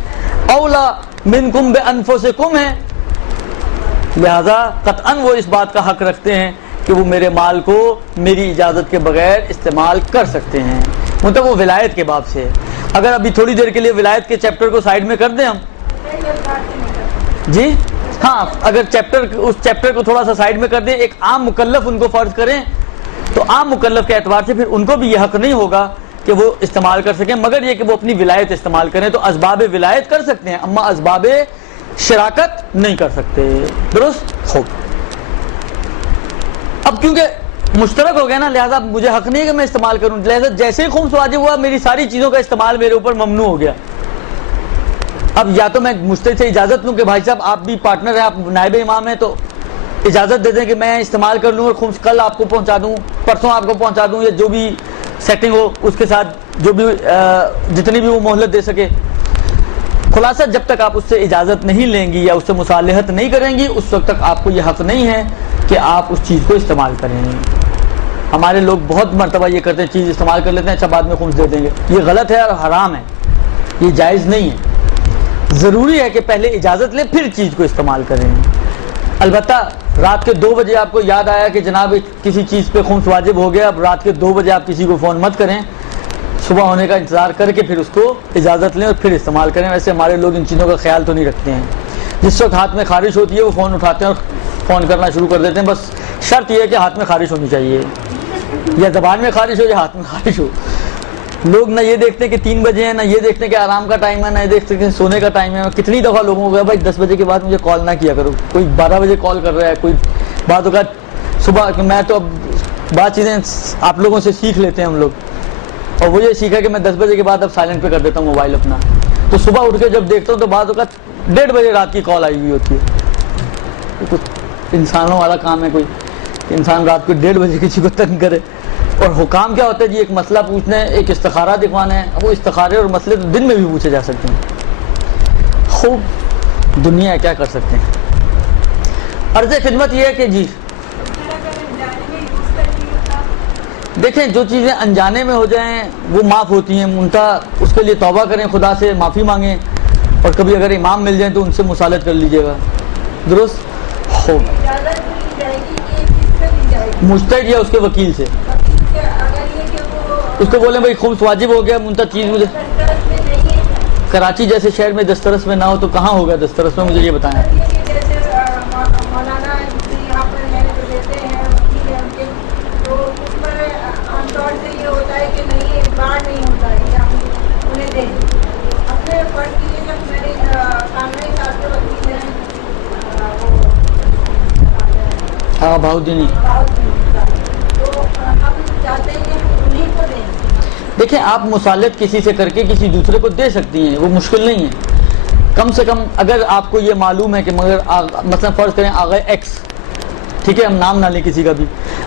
اولا منکم بانفسکم ہیں، لہذا قطعاً وہ اس بات کا حق رکھتے ہیں کہ وہ میرے مال کو میری اجازت کے بغیر استعمال کر سکتے ہیں، مطلب وہ ولایت کے باب سے ہے۔ اگر ابھی تھوڑی دیر کے لیے ولایت کے چیپٹر کو سائیڈ میں کر دیں ہم، جی ہاں اگر اس چیپٹر کو تھوڑا سا سائڈ میں کر دیں, ایک عام مکلف ان کو فرض کریں, تو عام مکلف کے اعتبار سے پھر ان کو بھی یہ حق نہیں ہوگا کہ وہ استعمال کر سکیں, مگر یہ کہ وہ اپنی ولایت استعمال کریں. تو اسباب ولایت کر سکتے ہیں, اما اسباب شراکت نہیں کر سکتے. درست؟ خوب. اب کیونکہ مشترک ہو گیا نا, لہذا مجھے حق نہیں ہے کہ میں استعمال کروں, لہذا جیسے ہی خمس واجب ہوا میری ساری چیزوں کا استعمال میرے اوپر ممنوع ہو گیا. اب یا تو میں مجتہد سے اجازت لوں کہ بھائی صاحب آپ بھی پارٹنر ہیں, آپ نائب امام ہیں, تو اجازت دے دیں کہ میں استعمال کر لوں اور خمس کل آپ کو پہنچا دوں, پرسوں آپ کو پہنچا دوں, یا جو بھی سیٹنگ ہو اس کے ساتھ, جو بھی جتنی بھی وہ مہلت دے سکے. خلاصہ جب تک آپ اس سے اجازت نہیں لیں گی یا اس سے مصالحت نہیں کریں گی, اس وقت تک آپ کو یہ حق نہیں ہے کہ آپ اس چیز کو استعمال کریں. ہمارے لوگ بہت مرتبہ یہ کرتے ہیں, چیز استعمال کر لیتے ہیں, اچھا بعد میں خمس دے دیں گے. یہ غلط ہے اور حرام ہے, یہ جائز نہیں ہے. ضروری ہے کہ پہلے اجازت لیں پھر چیز کو استعمال کریں. البتہ رات کے 2 بجے آپ کو یاد آیا کہ جناب کسی چیز پہ خمس واجب ہو گیا, اب رات کے 2 بجے آپ کسی کو فون مت کریں, صبح ہونے کا انتظار کر کے پھر اس کو اجازت لیں اور پھر استعمال کریں. ویسے ہمارے لوگ ان چیزوں کا خیال تو نہیں رکھتے ہیں. جس وقت ہاتھ میں خارش ہوتی ہے وہ فون اٹھاتے ہیں اور فون کرنا شروع کر دیتے ہیں. بس شرط یہ ہے کہ ہاتھ میں خارش ہونی چاہیے, یا زبان میں خارش ہو یا ہاتھ میں خارش ہو. لوگ نہ یہ دیکھتے ہیں کہ 3 بجے ہیں, نہ یہ دیکھتے ہیں کہ آرام کا ٹائم ہے, نہ یہ دیکھتے ہیں کہ سونے کا ٹائم ہے. کتنی دفعہ لوگوں کو بھائی 10 بجے کے بعد مجھے کال نہ کیا کرو, کوئی 12 بجے کال کر رہا ہے, کوئی بعض اوقات صبح. میں تو اب بعض چیزیں آپ لوگوں سے سیکھ لیتے ہیں ہم لوگ, اور وہ یہ سیکھا کہ میں 10 بجے کے بعد اب سائلنٹ پہ کر دیتا ہوں موبائل اپنا. تو صبح اٹھ کے جب دیکھتا ہوں تو بعض اوقات 1:30 بجے رات کی کال آئی ہوئی ہوتی ہے. کچھ انسانوں والا کام ہے کوئی, انسان رات کو 1:30 بجے کسی کو تنگ کرے. اور حکام کیا ہوتا ہے جی, ایک مسئلہ پوچھنا ہے, ایک استخارہ دکھوانا ہے. وہ استخارے اور مسئلے تو دن میں بھی پوچھے جا سکتے ہیں. خوب دنیا ہے, کیا کر سکتے ہیں. عرض خدمت یہ ہے کہ جی دیکھیں, جو چیزیں انجانے میں ہو جائیں وہ معاف ہوتی ہیں, منتہا اس کے لیے توبہ کریں, خدا سے معافی مانگیں, اور کبھی اگر امام مل جائیں تو ان سے مصالحت کر لیجیے گا. درست؟ خوب. مجتہد یا اس کے وکیل سے اس کو بولیں بھائی خمس واجب ہو گیا, منتہا چیز مجھے کراچی جیسے شہر میں دسترس میں نہ ہو تو کہاں ہوگا دسترس میں, مجھے یہ بتائیں. ہاں بہاؤدینی. دیکھیں آپ مصالحت کسی سے کر کے کسی دوسرے کو دے سکتی ہیں, وہ مشکل نہیں ہے. کم سے کم اگر آپ کو یہ معلوم ہے کہ مگر مثلا فرض کریں آغا ایکس, ٹھیک ہے ہم نام نہ لیں کسی کا بھی,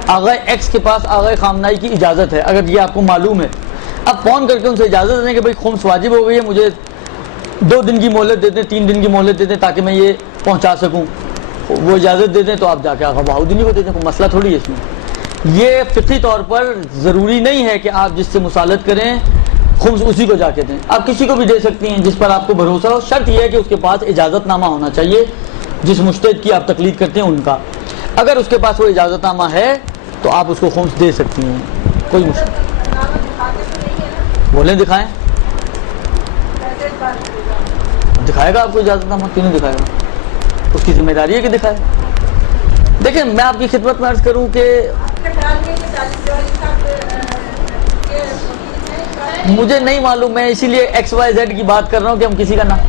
آغا ایکس کے پاس آغا خامنائی کی اجازت ہے, اگر یہ آپ کو معلوم ہے, اب فون کر کے ان سے اجازت دیں کہ بھائی خمس واجب ہو گئی ہے, مجھے 2 دن کی مہلت دے دیں, 3 دن کی مہلت دے دیں تاکہ میں یہ پہنچا سکوں. وہ اجازت دے دیں تو آپ جا کے آغا بہاؤدینی کو دے دیں, کوئی مسئلہ تھوڑی ہے اس میں. یہ فطری طور پر ضروری نہیں ہے کہ آپ جس سے مصالحت کریں خمس اسی کو جا کے دیں. آپ کسی کو بھی دے سکتی ہیں جس پر آپ کو بھروسہ ہو. شرط یہ ہے کہ اس کے پاس اجازت نامہ ہونا چاہیے, جس مجتہد کی آپ تقلید کرتے ہیں ان کا. اگر اس کے پاس وہ اجازت نامہ ہے تو آپ اس کو خمس دے سکتی ہیں, کوئی مشکل. بولیں دکھائیں, دکھائے گا آپ کو اجازت نامہ, کیوں نہیں دکھائے گا, اس کی ذمہ داری ہے کہ دکھائے. دیکھیں میں آپ کی خدمت میں عرض کروں کہ مجھے نہیں معلوم, میں اسی لیے ایکس وائی زیڈ کی بات کر رہا ہوں کہ ہم کسی کا نام.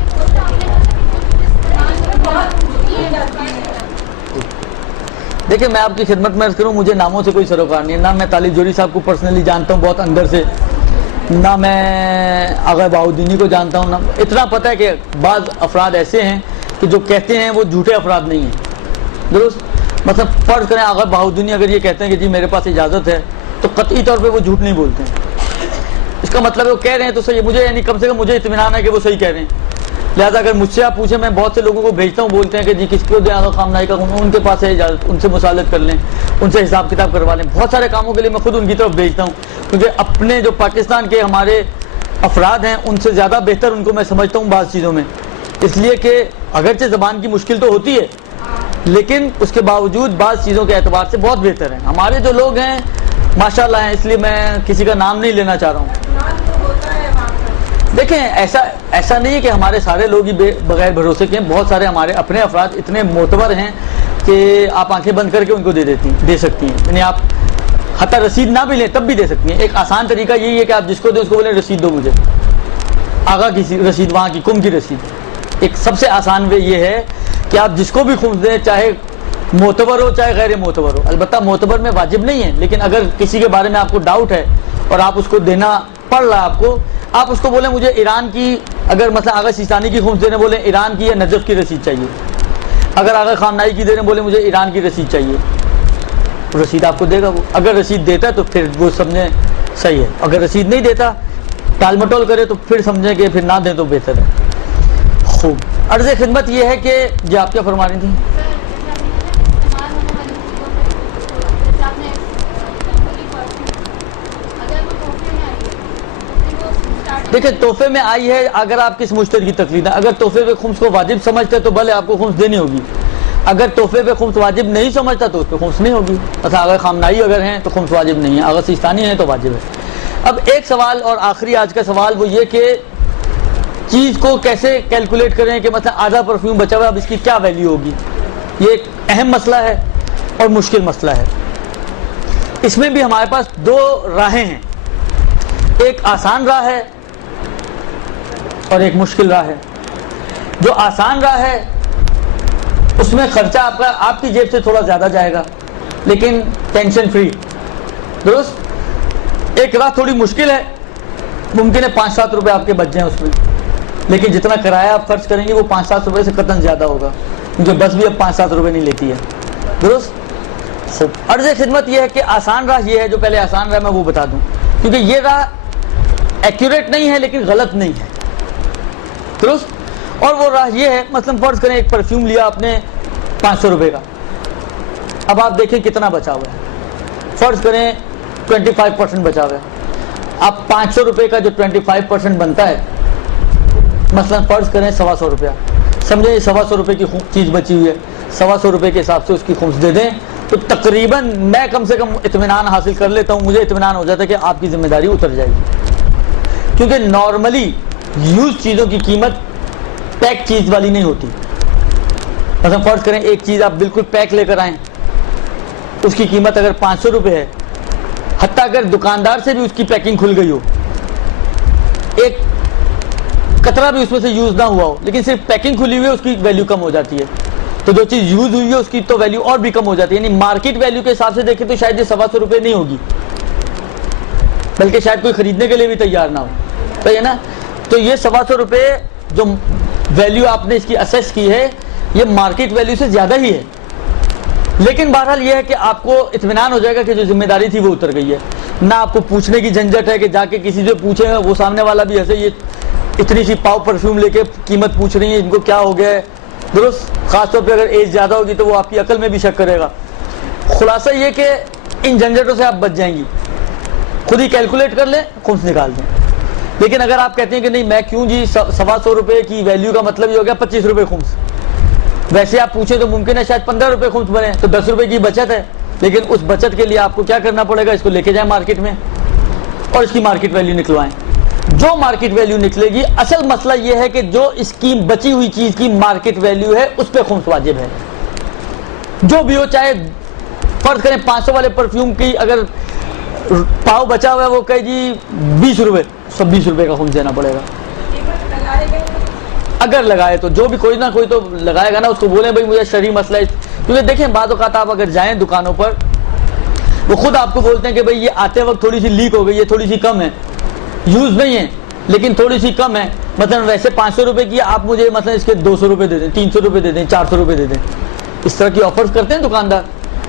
دیکھیں میں آپ کی خدمت میں عرض کروں, مجھے ناموں سے کوئی سروکار نہیں ہے, نہ میں طالب جوہری صاحب کو پرسنلی جانتا ہوں بہت اندر سے, نہ میں آغا بہاؤدینی کو جانتا ہوں. نہ اتنا پتہ ہے کہ بعض افراد ایسے ہیں کہ جو کہتے ہیں وہ جھوٹے افراد نہیں ہیں. درست؟ مثلا فرض کریں آغا بہاؤدینی اگر یہ کہتے ہیں کہ جی میرے پاس اجازت ہے, تو قطعی طور پہ وہ جھوٹ نہیں بولتے ہیں. اس کا مطلب ہے وہ کہہ رہے ہیں تو صحیح, مجھے یعنی کم سے کم مجھے اطمینان ہے کہ وہ صحیح کہہ رہے ہیں. لہٰذا اگر مجھ سے آپ پوچھیں, میں بہت سے لوگوں کو بھیجتا ہوں, بولتے ہیں کہ جی کس کو دیں آغا خامنائی کا, ان کے پاس ہے اجازت, ان سے مصالحت کر لیں, ان سے حساب کتاب کروا لیں. بہت سارے کاموں کے لیے میں خود ان کی طرف بھیجتا ہوں, کیونکہ اپنے جو پاکستان کے ہمارے افراد ہیں ان سے زیادہ بہتر ان کو میں سمجھتا ہوں بعض چیزوں میں. اس لیے کہ اگرچہ زبان کی مشکل تو ہوتی ہے, لیکن اس کے باوجود بعض چیزوں کے اعتبار سے بہت بہتر ہیں. ہمارے جو لوگ ہیں ماشاءاللہ ہیں, اس لیے میں کسی کا نام نہیں لینا چاہ رہا ہوں. دیکھیں ایسا نہیں ہے کہ ہمارے سارے لوگ ہی بغیر بھروسے کے ہیں. بہت سارے ہمارے اپنے افراد اتنے معتبر ہیں کہ آپ آنکھیں بند کر کے ان کو دے سکتی ہیں. یعنی آپ حتیٰ رسید نہ بھی لیں تب بھی دے سکتی ہیں. ایک آسان طریقہ یہی ہے کہ آپ جس کو دیں اس کو بولیں رسید دو مجھے, آگاہ کی رسید, وہاں کی کم کی رسید. ایک سب سے آسان وے یہ ہے کہ آپ جس کو بھی خمس دیں, چاہے معتبر ہو چاہے غیر معتبر ہو. البتہ معتبر میں واجب نہیں ہے, لیکن اگر کسی کے بارے میں آپ کو ڈاؤٹ ہے اور آپ اس کو دینا پڑ رہا ہے آپ اس کو بولیں مجھے ایران کی, اگر مثلا آغا سیستانی کی خمس دینے بولیں ایران کی یا نجف کی رسید چاہیے. اگر آغا خامنائی کی دینے بولیں مجھے ایران کی رسید چاہیے, رسید آپ کو دے گا وہ. اگر رسید دیتا ہے تو پھر وہ سمجھیں صحیح ہے, اگر رسید نہیں دیتا ٹال مٹول کرے تو پھر سمجھیں کہ پھر نہ دیں تو بہتر ہے. خوب. عرض خدمت یہ ہے کہ جی آپ کیا فرما رہی تھیں؟ دیکھیں تحفے میں آئی ہے, اگر آپ کس مشتری کی تقلید ہے. اگر تحفے پہ خمس کو واجب سمجھتے تو بھلے آپ کو خمس دینی ہوگی. اگر تحفے پہ خمس واجب نہیں سمجھتا تو اس پہ خمس نہیں ہوگی. اچھا اگر خامنائی اگر ہیں تو خمس واجب نہیں ہے, اگر سیستانی ہیں تو واجب ہے. اب ایک سوال اور آخری آج کا سوال وہ یہ کہ چیز کو کیسے کیلکولیٹ کریں کہ مثلا آدھا پرفیوم بچا ہوا ہے, اب اس کی کیا ویلیو ہوگی. یہ ایک اہم مسئلہ ہے اور مشکل مسئلہ ہے. اس میں بھی ہمارے پاس دو راہیں ہیں, ایک آسان راہ ہے اور ایک مشکل راہ ہے. جو آسان راہ ہے اس میں خرچہ آپ کی جیب سے تھوڑا زیادہ جائے گا لیکن ٹینشن فری. درست. ایک راہ تھوڑی مشکل ہے, ممکن ہے 5-7 روپے آپ کے بچ جائیں اس میں, لیکن جتنا کرایہ آپ خرچ کریں گے وہ 5-7 روپے سے قطعاً زیادہ ہوگا, کیونکہ بس بھی اب 5-7 روپے نہیں لیتی ہے. درست. عرض خدمت یہ ہے کہ آسان راہ یہ ہے, جو پہلے آسان راہ میں وہ بتا دوں, کیونکہ یہ راہ ایکوریٹ نہیں ہے لیکن غلط نہیں ہے. درست. اور وہ راہ یہ ہے, مثلا فرض کریں ایک پرفیوم لیا آپ نے 500 روپے کا, اب آپ دیکھیں کتنا بچا ہوا ہے. فرض کریں 25% بچا ہوا ہے. اب 500 روپے کا جو 25% بنتا ہے, مثلا فرض کریں 125 روپیہ, سمجھیں 125 روپے کی چیز بچی ہوئی ہے, 125 روپے کے حساب سے اس کی خمس دے دیں تو تقریباً میں کم سے کم اطمینان حاصل کر لیتا ہوں, مجھے اطمینان ہو جاتا ہے کہ آپ کی ذمہ داری اتر جائے گی. کیونکہ نارملی یوز چیزوں کی قیمت پیک چیز والی نہیں ہوتی. مثلا فرض کریں ایک چیز آپ بالکل پیک لے کر آئیں, اس کی قیمت اگر 500 روپے ہے, حتیٰ اگر دکاندار سے بھی اس کی پیکنگ کھل گئی ہو, ایک قطرہ بھی اس میں سے یوز نہ ہوا ہو, لیکن صرف پیکنگ کھلی ہوئی ہے, اس کی ویلیو کم ہو جاتی ہے. تو جو چیز یوز ہوئی ہے اس کی تو ویلیو اور بھی کم ہو جاتی ہے. یعنی مارکیٹ ویلیو کے حساب سے دیکھیں تو شاید یہ 125 روپے نہیں ہوگی, بلکہ شاید کوئی خریدنے کے لیے بھی تیار نہ ہو. صحیح ہے نا. تو یہ 125 روپے جو ویلیو آپ نے اس کی اسیس کی ہے, یہ مارکیٹ ویلیو سے زیادہ ہی ہے. لیکن بہرحال یہ ہے کہ آپ کو اطمینان ہو جائے گا کہ جو ذمہ داری تھی وہ اتر گئی ہے. نہ آپ کو پوچھنے کی جھنجھٹ ہے کہ جا کے کسی سے پوچھیں, وہ سامنے والا بھی ایسے یہ اتنی سی پاؤ پرفیوم لے کے قیمت پوچھ رہی ہیں, ان کو کیا ہو گیا ہے. درست. خاص طور پہ اگر ایج زیادہ ہوگی تو وہ آپ کی عقل میں بھی شک کرے گا. خلاصہ یہ کہ ان جھنجھٹوں سے آپ بچ جائیں گی, خود ہی کیلکولیٹ کر لیں, خمس نکال دیں. لیکن اگر آپ کہتے ہیں کہ نہیں میں کیوں جی 125 روپے کی ویلیو کا مطلب یہ ہو گیا 25 روپے خمس, ویسے آپ پوچھیں تو ممکن ہے شاید 15 روپے خمس بنے, تو 10 روپے کی بچت ہے. لیکن اس بچت کے لیے آپ کو کیا کرنا پڑے گا, اس کو لے کے جائیں مارکیٹ میں اور اس کی مارکیٹ ویلیو نکلوائیں. جو مارکیٹ ویلیو نکلے گی, اصل مسئلہ یہ ہے کہ جو اس کی بچی ہوئی چیز کی مارکیٹ ویلیو ہے اس پہ خمس واجب ہے. جو بھی ہو, چاہے فرض کریں 500 والے پرفیوم کی اگر پاؤ بچا ہوا ہے وہ کہے جی 20 روپے, 20 روپے کا خمس دینا پڑے گا. اگر لگائے تو جو بھی کوئی نہ کوئی تو لگائے گا نا, اس کو بولیں بھائی مجھے شرعی مسئلہ ہے. کیونکہ دیکھیں بعض اوقات آپ اگر جائیں دکانوں پر, وہ خود آپ کو بولتے ہیں کہ بھائی یہ آتے وقت تھوڑی سی لیک ہو گئی ہے, تھوڑی سی کم ہے, یوز نہیں ہے لیکن تھوڑی سی کم ہے. مثلا ویسے 500 روپے کی, آپ مجھے مثلا اس کے 200 روپے دے دیں, 300 روپے دے دیں, 400 روپے دے دیں. اس طرح کی آفرز کرتے ہیں دکاندار.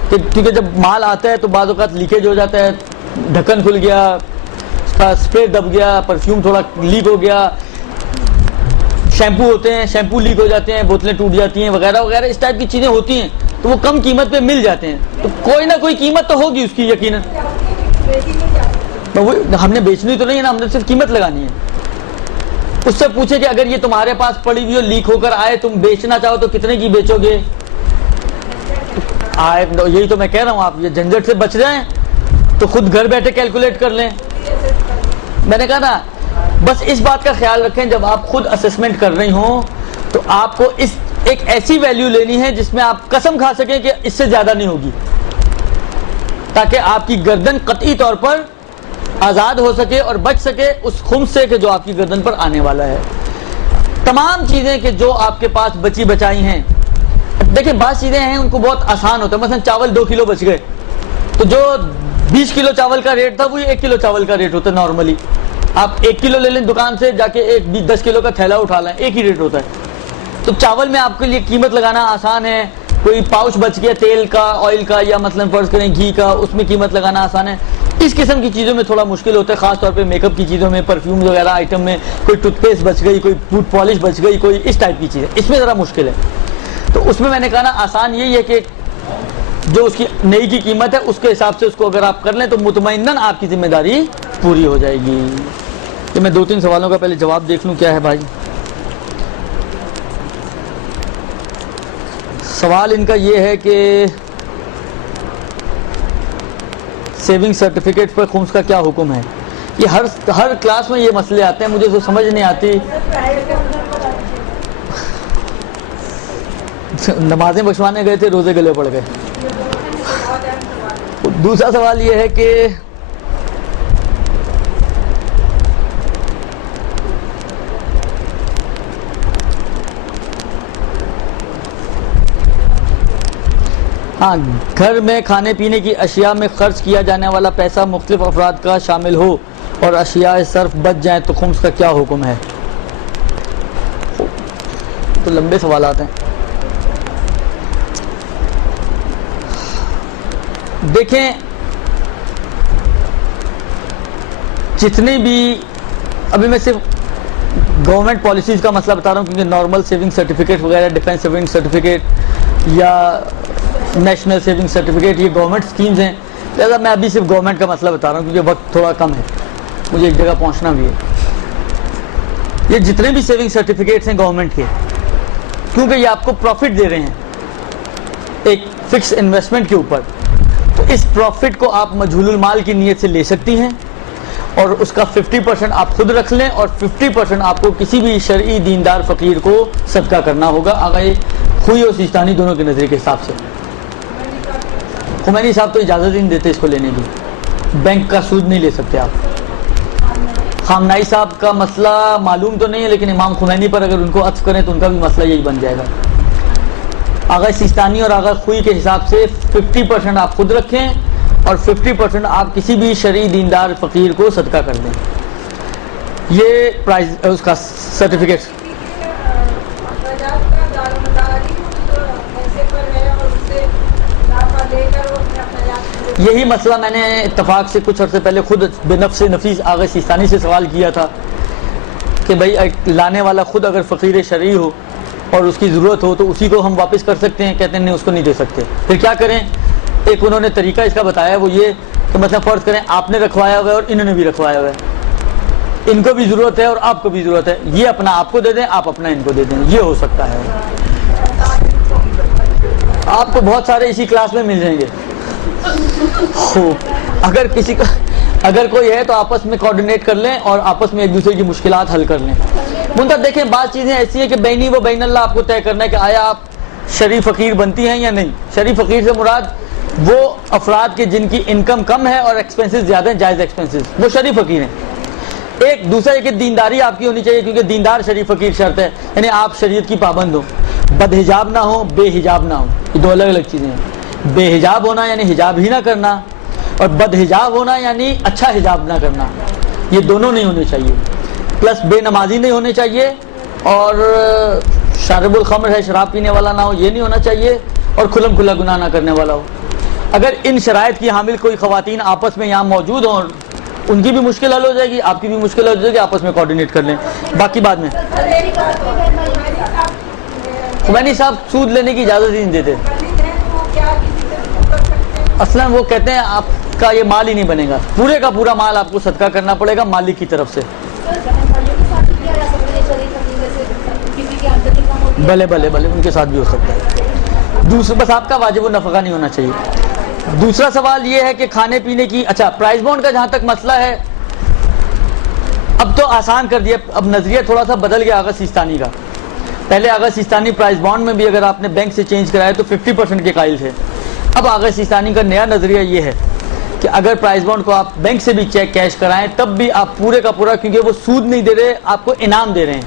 کیونکہ جب مال آتا ہے تو بعض اوقات لیکیج ہو جاتا ہے, ڈھکن کھل گیا, اس کا اسپرے دب گیا, پرفیوم تھوڑا لیک ہو گیا, شیمپو ہوتے ہیں شیمپو لیک ہو جاتے ہیں, بوتلیں ٹوٹ جاتی ہیں وغیرہ وغیرہ, اس ٹائپ کی چیزیں ہوتی ہیں. تو وہ کم قیمت پہ مل جاتے ہیں, تو کوئی نہ کوئی قیمت تو ہوگی اس کی یقیناً. ہم نے بیچنی تو نہیں ہے نا, ہم نے صرف قیمت لگانی ہے. اس سے پوچھے کہ اگر یہ تمہارے پاس پڑی ہوئی ہو, لیک ہو کر آئے, تم بیچنا چاہو تو کتنے کی بیچو گے. یہی تو میں کہہ رہا ہوں, آپ یہ جھنجھٹ سے بچ جائیں تو خود گھر بیٹھے کیلکولیٹ کر لیں. میں نے کہا نا بس اس بات کا خیال رکھیں جب آپ خود اسسمنٹ کر رہی ہوں تو آپ کو اس ایک ایسی ویلیو لینی ہے جس میں آپ قسم کھا سکیں کہ اس سے زیادہ نہیں ہوگی، تاکہ آپ کی گردن قطعی طور پر آزاد ہو سکے اور بچ سکے اس خمس سے کہ جو آپ کی گردن پر آنے والا ہے۔ تمام چیزیں کہ جو آپ کے پاس بچی بچائی ہیں، دیکھیں بعض چیزیں ہیں ان کو بہت آسان ہوتا ہے، مثلا چاول 2 کلو بچ گئے تو جو 20 کلو چاول کا ریٹ تھا وہ 1 کلو چاول کا ریٹ ہوتا ہے نارملی۔ آپ 1 کلو لے لیں دکان سے جا کے 10 کلو کا تھیلا اٹھا لیں، ایک ہی ریٹ ہوتا ہے۔ تو چاول میں آپ کے لیے قیمت لگانا آسان ہے، کوئی پاؤچ بچ گیا تیل کا، آئل کا، یا مثلا فرض کریں گھی کا، اس میں قیمت لگانا آسان ہے۔ اس قسم کی چیزوں میں تھوڑا مشکل ہوتا ہے، خاص طور پہ میک اپ کی چیزوں میں، پرفیوم وغیرہ آئٹم میں، کوئی ٹوتھ پیسٹ بچ گئی، کوئی ٹوتھ پالش بچ گئی، کوئی اس ٹائپ کی چیز ہے، اس میں ذرا مشکل ہے۔ تو اس میں نے کہا نا آسان یہی ہے کہ جو اس کی نئی کی قیمت ہے اس کے حساب سے اس کو اگر آپ کر لیں تو مطمئناً آپ کی ذمہ داری پوری ہو جائے گی۔ کہ میں 2-3 سوالوں کا پہلے جواب دیکھ لوں کیا ہے بھائی۔ سوال ان کا یہ ہے کہ سیونگ سرٹیفکیٹ پر خمس کا کیا حکم ہے؟ یہ ہر کلاس میں یہ مسئلے آتے ہیں، مجھے تو سمجھ نہیں آتی۔ نمازیں بخشوانے گئے تھے، روزے گلے پڑ گئے۔ دوسرا سوال یہ ہے کہ ہاں گھر میں کھانے پینے کی اشیاء میں خرچ کیا جانے والا پیسہ مختلف افراد کا شامل ہو اور اشیاء صرف بچ جائیں تو خمس کا کیا حکم ہے؟ تو لمبے سوالات ہیں۔ دیکھیں جتنی بھی، ابھی میں صرف گورنمنٹ پالیسیز کا مسئلہ بتا رہا ہوں کیونکہ نارمل سیونگ سرٹیفکیٹ وغیرہ، ڈیفینس سیونگ سرٹیفکیٹ یا نیشنل سیونگ سرٹیفکیٹ، یہ گورنمنٹ سکیمز ہیں، لہذا میں ابھی صرف گورنمنٹ کا مسئلہ بتا رہا ہوں کیونکہ وقت تھوڑا کم ہے، مجھے ایک جگہ پہنچنا بھی ہے۔ یہ جتنے بھی سیونگ سرٹیفکیٹس ہیں گورنمنٹ کے، کیونکہ یہ آپ کو پروفٹ دے رہے ہیں ایک فکس انویسٹمنٹ کے اوپر، تو اس پروفٹ کو آپ مجہول المال کی نیت سے لے سکتی ہیں اور اس کا 50% آپ خود رکھ لیں اور 50% آپ کو کسی بھی شرعی دیندار فقیر کو صدقہ کرنا ہوگا، آگے خوئی اور سیستانی دونوں کے نظریے کے حساب سے۔ خمینی صاحب تو اجازت ہی نہیں دیتے اس کو لینے کی، بینک کا سود نہیں لے سکتے آپ۔ خامنائی صاحب کا مسئلہ معلوم تو نہیں ہے لیکن امام خمینی پر اگر ان کو عطف کریں تو ان کا بھی مسئلہ یہی بن جائے گا۔ آغا سیستانی اور آغا خوئی کے حساب سے 50% آپ خود رکھیں اور 50% آپ کسی بھی شرعی دیندار فقیر کو صدقہ کر دیں۔ یہ پرائز اس کا سرٹیفکیٹ یہی مسئلہ میں نے اتفاق سے کچھ عرصے پہلے خود بنفس نفیس آغا سیستانی سے سوال کیا تھا کہ بھائی لانے والا خود اگر فقیر شرعی ہو اور اس کی ضرورت ہو تو اسی کو ہم واپس کر سکتے ہیں؟ کہتے ہیں نہیں، اس کو نہیں دے سکتے۔ پھر کیا کریں؟ ایک انہوں نے طریقہ اس کا بتایا، وہ یہ کہ مثلا فرض کریں آپ نے رکھوایا ہوا ہے اور انہوں نے بھی رکھوایا ہوا ہے، ان کو بھی ضرورت ہے اور آپ کو بھی ضرورت ہے، یہ اپنا آپ کو دے دیں، آپ اپنا ان کو دے دیں، یہ ہو سکتا ہے۔ آپ کو بہت سارے اسی کلاس میں مل جائیں گے۔ اگر کسی کا اگر کوئی ہے تو آپس میں کوارڈینیٹ کر لیں اور آپس میں ایک دوسرے کی مشکلات حل کر لیں۔ منتظر دیکھیں بعض چیزیں ایسی ہیں کہ بینی و بین اللہ آپ کو طے کرنا ہے کہ آیا آپ شرعی فقیر بنتی ہیں یا نہیں۔ شرعی فقیر سے مراد وہ افراد کے جن کی انکم کم ہے اور ایکسپنسز زیادہ ہیں، جائز ایکسپنسز، وہ شرعی فقیر ہیں۔ ایک دوسرا یہ کہ دینداری آپ کی ہونی چاہیے کیونکہ دیندار شرعی فقیر شرط ہے، یعنی آپ شریعت کی پابند ہو، بد حجاب نہ ہو، بے حجاب نہ ہو، یہ دو الگ الگ چیزیں ہیں۔ بے حجاب ہونا یعنی حجاب ہی نہ کرنا، اور بد حجاب ہونا یعنی اچھا حجاب نہ کرنا، یہ دونوں نہیں ہونے چاہیے۔ پلس بے نمازی نہیں ہونے چاہیے اور شارب الخمر ہے، شراب پینے والا نہ ہو، یہ نہیں ہونا چاہیے، اور کھلم کھلا گناہ نہ کرنے والا ہو۔ اگر ان شرائط کی حامل کوئی خواتین آپس میں یہاں موجود ہوں، ان کی بھی مشکل حل ہو جائے گی، آپ کی بھی مشکل ہو جائے گی، آپس میں کوارڈینیٹ کر لیں، باقی بعد میں۔ خمینی صاحب سود لینے کی اجازت ہی نہیں دیتے، اصلا وہ کہتے ہیں آپ کا یہ مال ہی نہیں بنے گا، پورے کا پورا مال آپ کو صدقہ کرنا پڑے گا مالک کی طرف سے۔ بھلے بھلے بھلے ان کے ساتھ بھی ہو سکتا ہے، دوسرا بس آپ کا واجب النفقہ نہیں ہونا چاہیے۔ دوسرا سوال یہ ہے کہ کھانے پینے کی، اچھا پرائز بانڈ کا جہاں تک مسئلہ ہے، اب تو آسان کر دیا، اب نظریہ تھوڑا سا بدل گیا آغا سیستانی کا. پہلے آغا سیستانی پرائز بانڈ میں بھی اگر آپ نے بینک سے چینج کرایا تو 50% کے قائل تھے. اب آغا سیستانی کا نیا نظریہ یہ ہے کہ اگر پرائز بانڈ کو آپ بینک سے بھی چیک کیش کرائیں تب بھی آپ پورے کا پورا، کیونکہ وہ سود نہیں دے رہے، آپ کو انعام دے رہے ہیں،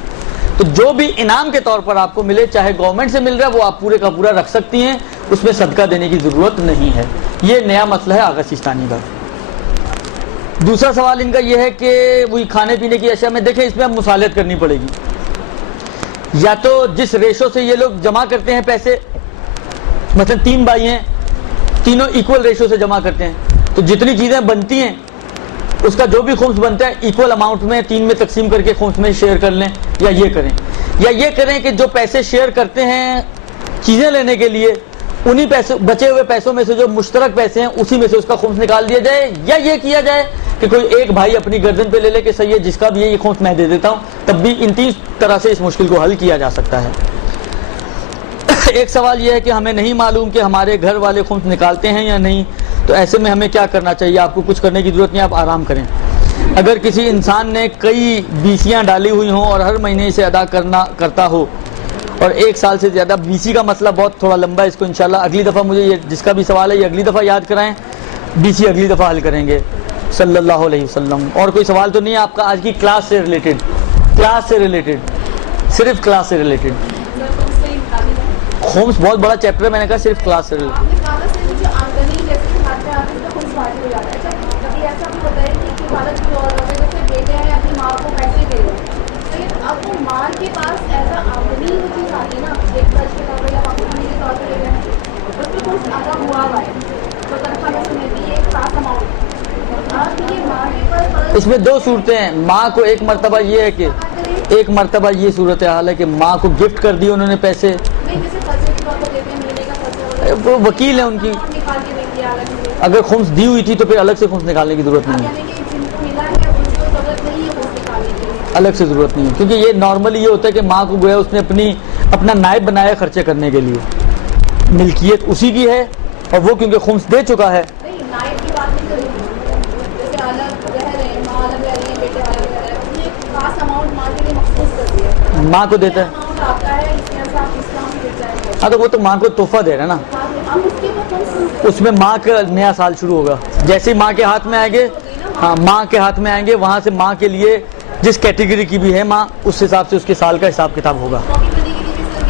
تو جو بھی انعام کے طور پر آپ کو ملے، چاہے گورنمنٹ سے مل رہا ہے، وہ آپ پورے کا پورا رکھ سکتی ہیں، اس میں صدقہ دینے کی ضرورت نہیں ہے. یہ نیا مسئلہ ہے آغا سیستانی کا. دوسرا سوال ان کا یہ ہے کہ وہی کھانے پینے کی اشیاء میں دیکھیں، اس میں اب مصالحت کرنی پڑے گی. یا تو جس ریشو سے یہ لوگ جمع کرتے ہیں پیسے، مثلا 3 بھائی ہیں، تینوں ایکول ریشو سے جمع کرتے ہیں، تو جتنی چیزیں بنتی ہیں اس کا جو بھی خمس بنتا ہے ایکول اماؤنٹ میں 3 میں تقسیم کر کے خمس میں شیئر کر لیں. یا یہ کریں کہ جو پیسے شیئر کرتے ہیں چیزیں لینے کے لیے، انہی پیسے بچے ہوئے پیسوں میں سے جو مشترک پیسے ہیں اسی میں سے اس کا خمس نکال دیا جائے. یا یہ کیا جائے کہ کوئی ایک بھائی اپنی گردن پہ لے لے کہ صحیح ہے جس کا بھی یہ خمس میں دے دیتا ہوں، تب بھی ان 3 طرح سے اس مشکل کو حل کیا جا سکتا ہے. ایک سوال یہ ہے کہ ہمیں نہیں معلوم کہ ہمارے گھر والے خمس نکالتے ہیں یا نہیں، تو ایسے میں ہمیں کیا کرنا چاہیے؟ آپ کو کچھ کرنے کی ضرورت نہیں، آپ آرام کریں. اگر کسی انسان نے کئی بیسیاں ڈالی ہوئی ہوں اور ہر مہینے اسے ادا کرتا ہو اور 1 سال سے زیادہ، بیسی کا مسئلہ بہت تھوڑا لمبا ہے، اس کو انشاءاللہ اگلی دفعہ مجھے یہ جس کا بھی سوال ہے یہ اگلی دفعہ یاد کرائیں، بیسی اگلی دفعہ حل کریں گے صلی اللہ علیہ وسلم. اور کوئی سوال تو نہیں ہے آپ کا آج کی کلاس سے ریلیٹڈ؟ صرف کلاس سے ریلیٹڈ. خمس بہت بڑا چیپٹر ہے، میں نے کہا صرف کلاس سے ریلیٹڈ. اس میں 2 صورتیں ہیں. ماں کو ایک مرتبہ یہ ہے کہ ایک مرتبہ یہ صورتحال ہے کہ ماں کو گفٹ کر دی انہوں نے پیسے، وہ وکیل ہیں ان کی، اگر خمس دی ہوئی تھی تو پھر الگ سے خمس نکالنے کی ضرورت نہیں ہے، الگ سے ضرورت نہیں ہے. کیونکہ یہ نارملی یہ ہوتا ہے کہ ماں کو گویا اس نے اپنا نائب بنایا خرچے کرنے کے لیے، ملکیت اسی کی ہے اور وہ کیونکہ خمس دے چکا ہے. ماں کو دیتا ہے، ہاں تو وہ تو ماں کو تحفہ دے رہا ہے نا، اس میں ماں کا نیا سال شروع ہوگا. جیسے ہی ماں کے ہاتھ میں آئیں گے، ہاں ماں کے ہاتھ میں آئیں گے، وہاں سے ماں کے لیے جس کیٹیگری کی بھی ہے ماں، اس حساب سے اس کے سال کا حساب کتاب ہوگا.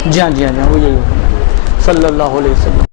جی ہاں وہ یہی ہوگا. صلی اللہ علیہ وسلم.